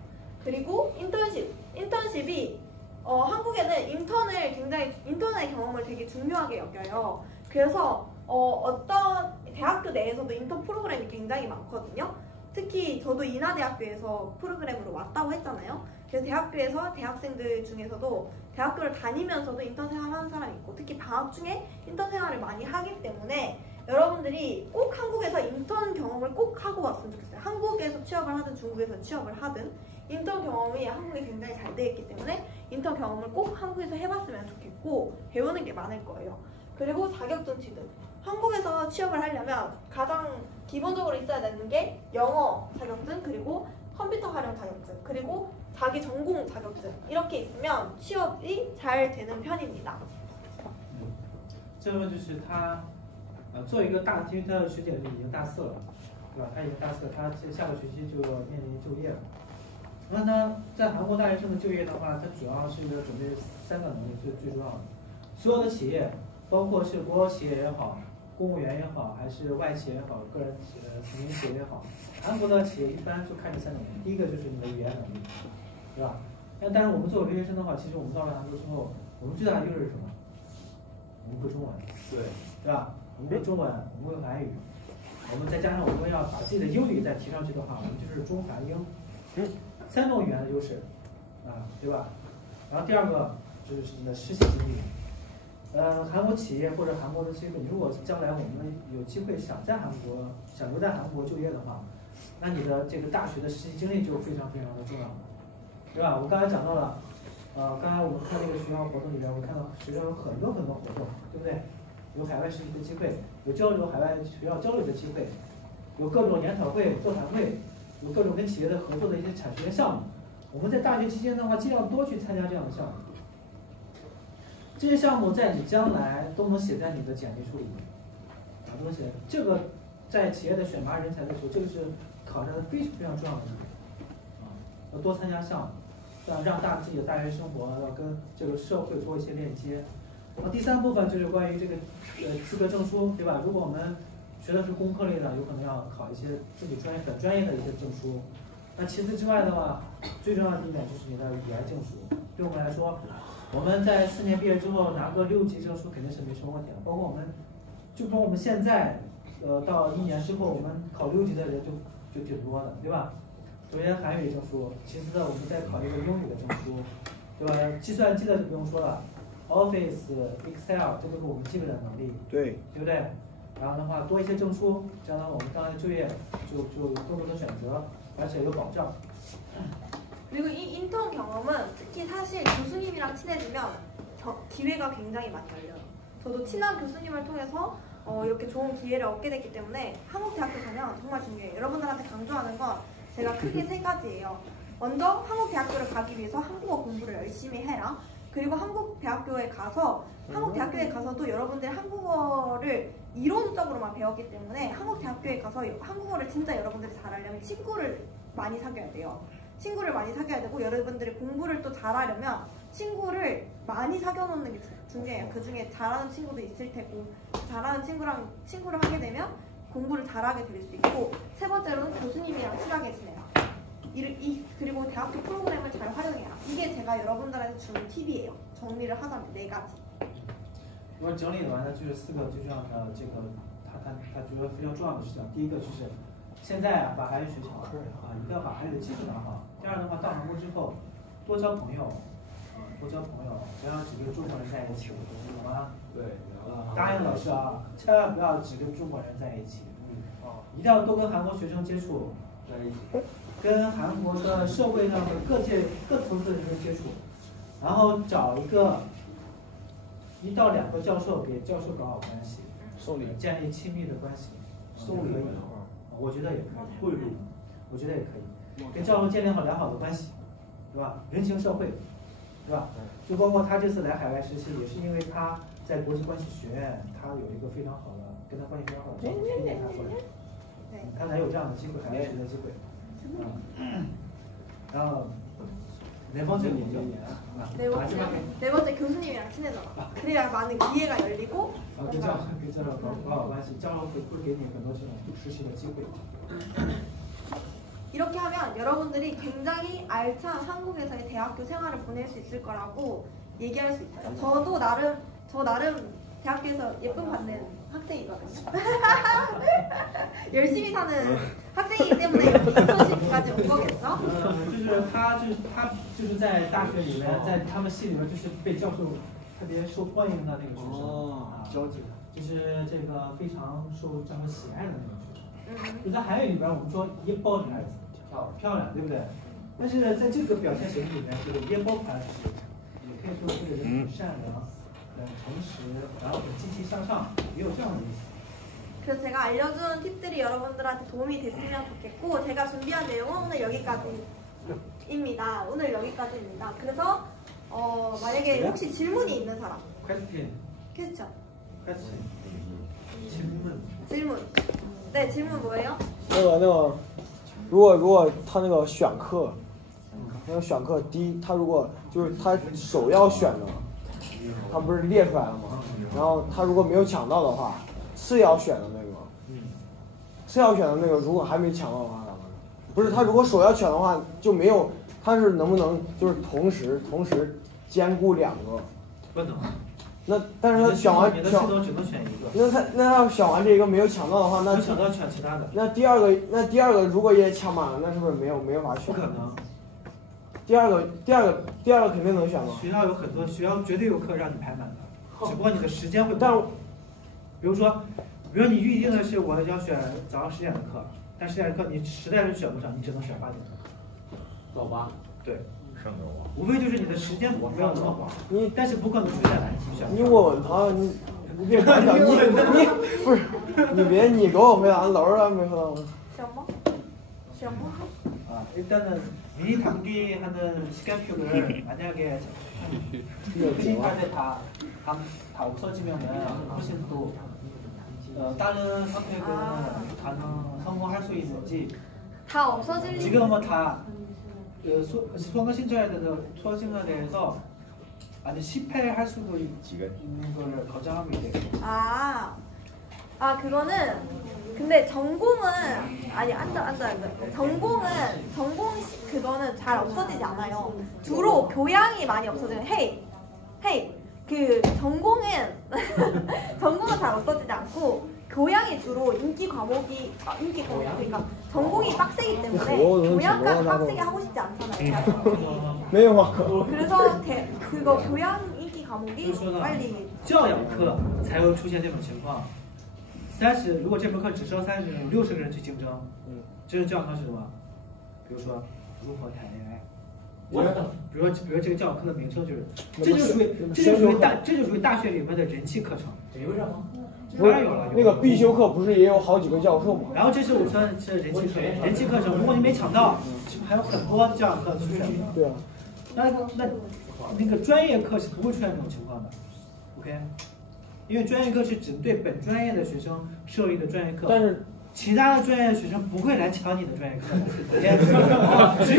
그리고 인턴십이 한국에는 인턴의 경험을 되게 중요하게 여겨요. 그래서 어떤 대학교 내에서도 인턴 프로그램이 굉장히 많거든요. 특히 저도 인하대학교에서 프로그램으로 왔다고 했잖아요. 그래서 대학교에서 대학생들 중에서도 대학교를 다니면서도 인턴 생활하는 사람이 있고, 특히 방학 중에 인턴 생활을 많이 하기 때문에 여러분들이 꼭 한국에서 인턴 경험을 꼭 하고 왔으면 좋겠어요. 한국에서 취업을 하든 중국에서 취업을 하든 인턴 경험이 한국에 굉장히 잘 돼 있기 때문에 인턴 경험을 꼭 한국에서 해봤으면 좋겠고, 배우는 게 많을 거예요. 그리고 자격증 취득. 한국에서 취업을 하려면 가장 기본적으로 있어야 되는 게 영어 자격증, 그리고 컴퓨터 활용 자격증, 그리고 자기 전공 자격증, 이렇게 있으면 취업이 잘 되는 편입니다. 这个就是他做一个因为他的学姐已经大4了，对吧？他已经大4了，他下个学期就要面临就业了。那他在韩国大学生的就业的话，他主要是准备3个能力最重要的。所有的企业，包括是国有企业也好，公务员也好，还是外企也好，个人民营企业也好，韩国的企业一般就看这3种人，第一个就是你的语言能力，对吧？但是我们作为留学生的话，其实我们到了韩国之后，我们最大的优势是什么？我们会中文，对吧？我们会中文，我们会韩语，我们再加上我们要把自己的英语再提上去的话，我们就是中韩英，3种语言的优势，对吧？然后第二个就是你的实习经历。韩国企业或者韩国的机会，如果将来我们有机会想留在韩国就业的话，那你的这个大学的实习经历就非常非常的重要，对吧？我刚才讲到了，刚才我们看那个学校活动里面，我看到学校有很多很多活动，对不对？有海外实习的机会，有交流海外学校交流的机会，有各种研讨会、座谈会，有各种跟企业的合作的一些产学研项目。我们在大学期间的话，尽量多去参加这样的项目。这些项目在你将来都能写在你的简历书里面，都能写。这个在企业的选拔人才的时候，这个是考察的非常非常重要的一点，要多参加项目，让自己的大学生活要跟这个社会多一些链接。然后第3部分就是关于这个资格证书，对吧？如果我们学的是工科类的，有可能要考一些自己很专业的一些证书。那其次之外的话，最重要的一点就是你的语言证书。对我们来说，我们在4年毕业之后拿个6级证书肯定是没什么问题的。包括我们现在，到1年之后，我们考6级的人就挺多的，对吧？首先韩语证书，其次的我们再考一个英语的证书，对吧？计算机的就不用说了 ，Office、Excel 这都是我们基本的能力，对不对？然后的话，多一些证书，这样的话我们将来就业就有更多的选择，而且有保障。 그리고 이 인턴 경험은 특히 사실 교수님이랑 친해지면 기회가 굉장히 많이 열려요. 저도 친한 교수님을 통해서 이렇게 좋은 기회를 얻게 됐기 때문에 한국 대학교 가면 정말 중요해요. 여러분들한테 강조하는 건 제가 크게 3가지예요. 먼저 한국 대학교를 가기 위해서 한국어 공부를 열심히 해라. 그리고 한국 대학교에 가서도 여러분들 한국어를 이론적으로만 배웠기 때문에 한국 대학교에 가서 한국어를 진짜 여러분들이 잘하려면 친구를 많이 사귀어야 돼요. 친구를 많이 사귀어야 되고 여러분들이 공부를 또 잘하려면 친구를 많이 사귀어놓는 게 중요해요. 그 중에 잘하는 친구도 있을 테고 잘하는 친구랑 친구를 하게 되면 공부를 잘하게 될 수 있고 3번째로는 교수님이랑 친하게 지내라. 그리고 대학교 프로그램을 잘 활용해라. 이게 제가 여러분들한테 주는 팁이에요. 정리를 하자면 4가지. 我整理完了就是4个最重要的这个，他觉得非常重要的事情。第一个就是现在把韩语学好一定要把韩语的基础打好。第二的话，到韩国之后多交朋友，不要只跟中国人在一起，懂吗？对，答应老师啊，千万不要只跟中国人在一起，一定要多跟韩国学生接触，在一起，跟韩国的社会上的各层次的人接触，然后找1到2个教授，给教授搞好关系，建立亲密的关系，送礼，我觉得也可以，贿赂，我觉得也可以，跟教授建立好良好的关系，对吧？人情社会，对吧？就包括他这次来海外实习，也是因为他在国际关系学院，他有一个非常好的，跟他关系非常好的教授推荐他过来，他才有这样的机会，海外实习的机会，然后。 네 번째 뭐죠? 네 번째 교수님이랑 친해져라. 그래야 많은 기회가 열리고. 이렇게 하면 여러분들이 굉장히 알찬 한국에서의 대학교 생활을 보낼 수 있을 거라고 얘기할 수 있어요. 저 나름 대학교에서 예쁨 받는 학생이거든요. 열심히 사는 학생이기 때문에 인턴십까지 온 거겠죠? 就是在大学里面，在他们系里面就是被教授特别受欢迎的那个学生交际，就是这个非常受教授喜爱的那种学生。就在韩语里边，我们说一包女孩子漂亮，对不对？但是在这个表现形式里面，这个一包盘也可以说这个人很善良、很诚实，然后很积极向上，也有这样的意思。 그래서 제가 알려준 팁들이 여러분들한테 도움이 됐으면 좋겠고 제가 준비한 내용은 오늘 여기까지입니다. 그래서 만약에 혹시 질문이 있는 사람 퀘스천 질문 네 질문 뭐예요? 那个如果他那个选课第一他如果就是他首要选的他不是列出来了吗？然后他如果没有抢到的话次要选的那个，次要选的那个如果还没抢到的话咋办？不是他如果首要选的话就没有，他是能不能就是同时兼顾2个？不能。那但是他选完你的系统只能选一个。那他选完这个没有抢到的话，那抢到选其他的。那第二个如果也抢满了，那是不是没有法选？不可能。第二个肯定能选吗？学校有很多学校绝对有课让你排满的，只不过你的时间会。但比如说你预定的是我要选早上10点的课，但10点的课你实在是选不上，你只能选8点的课。早8。对。上周啊。无非就是你的时间没有那么广，但是不可能出现来选。你问问他，你别管他，你不是你给我回答，老师还没回答我。想吗? 일단은 미리 담기하는 시간표를 만약에 회의할 때 다 없어지면은 훨씬 또 다른 선택은 성공할 수 있는지 다 없어질 지금은 다 수강 신청에 대해서 아니 실패할 수도 있는 거를 가정하고 있대요. 그거는 근데 전공은 아니 앉아. 전공 그거는 잘 없어지지 않아요. 주로 교양이 많이 없어지는 그 전공은 잘 없어지지 않고 교양이 주로 인기 과목이 그러니까 전공이 빡세기 때문에 교양까지 빡세게 하고 싶지 않잖아요. 그래서 그거 교양 인기 과목이 빨리 教养课才会出现这种情况。如果这门课只收30人，60个人去竞争，这是教养课是什么？比如说如何谈恋爱，比如说这个教养课的名称就是，这就属于大学里面的人气课程。有什么？当然有了。那个必修课不是也有好几个教授吗？然后这是我说是人气课程，如果你没抢到，还有很多教养课去选。对啊。那个专业课是不会出现这种情况的 ，OK？ 因为专业课是只对本专业的学生设立的专业课，但是其他的专业学生不会来抢你的专业课，只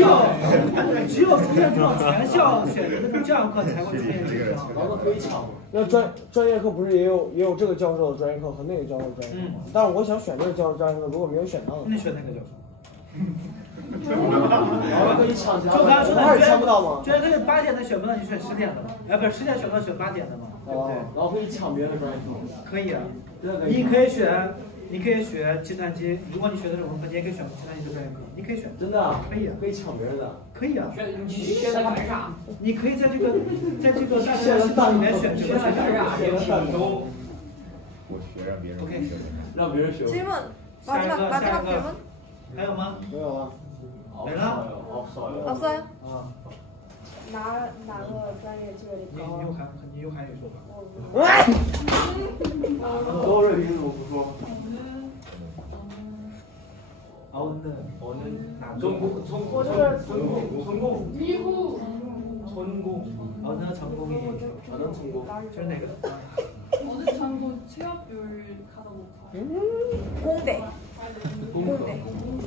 有出现这种全校选择的这种教养课才会出现竞争。可以抢吗？那专业课不是也有这个教授的专业课和那个教授的专业课吗？但是我想选这个教授专业课，如果没有选到，那选那个教授。可以抢，就刚刚说的，还是抢不到吗？专业课8点的选不到，你选10点的嘛？不是10点选不到，选8点的嘛？对不对？然后可以抢别的专业课。可以啊，你可以选计算机，如果你学的是文科，你也可以选计算机的专业课，你可以选。真的啊？可以啊，可以抢别人的。可以啊。你现在干啥？你可以在这个大学系统里面选这个学啥？我学让别人 OK， 让别人学。 질문 마지막 질문? 还有吗？没有啊。没了？ 없어요?哪个专业就业率高？你有韩语说吧。都是民族不说。전공 미국 전공 어느 전공이 저는 전공 저는哪个 어느 전공 취업률 가장 높아요? 공대.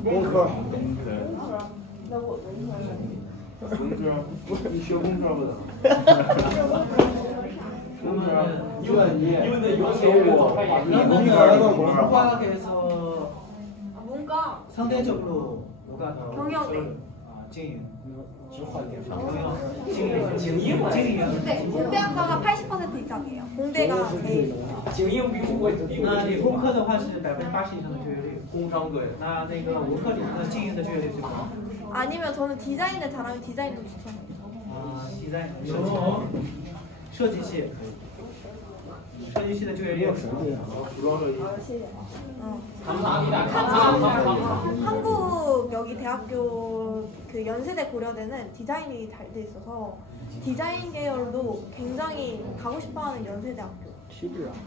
工科。那我文科是。文科，你学工科不能。工科，因为那有钱人早开眼。 문과에서 문과 상대적으로 누가 더 경영대. 찡 네, 공대학과가 80% 이상이에요. 공대가 제일. 那理工科的话是80%以上的就业率，工商对。那个文科里面的经营的就业率最高。 아니면 저는 디자인을 잘하면 디자인도 추천해요. 디자인设计系的就业率。 한국 여기 대학교 그 연세대 고려대는 디자인이 잘 돼 있어서 디자인 계열도 굉장히 가고 싶어하는 연세대학교.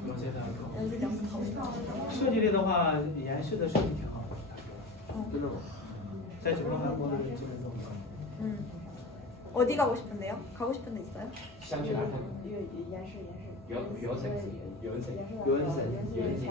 연세대학교 가고 싶어하는. 设计类的话，延世的设计挺好的。真的吗？在整个韩国的基本都。 어디 가고 싶은데요? 가고 싶은 데 있어요? 연세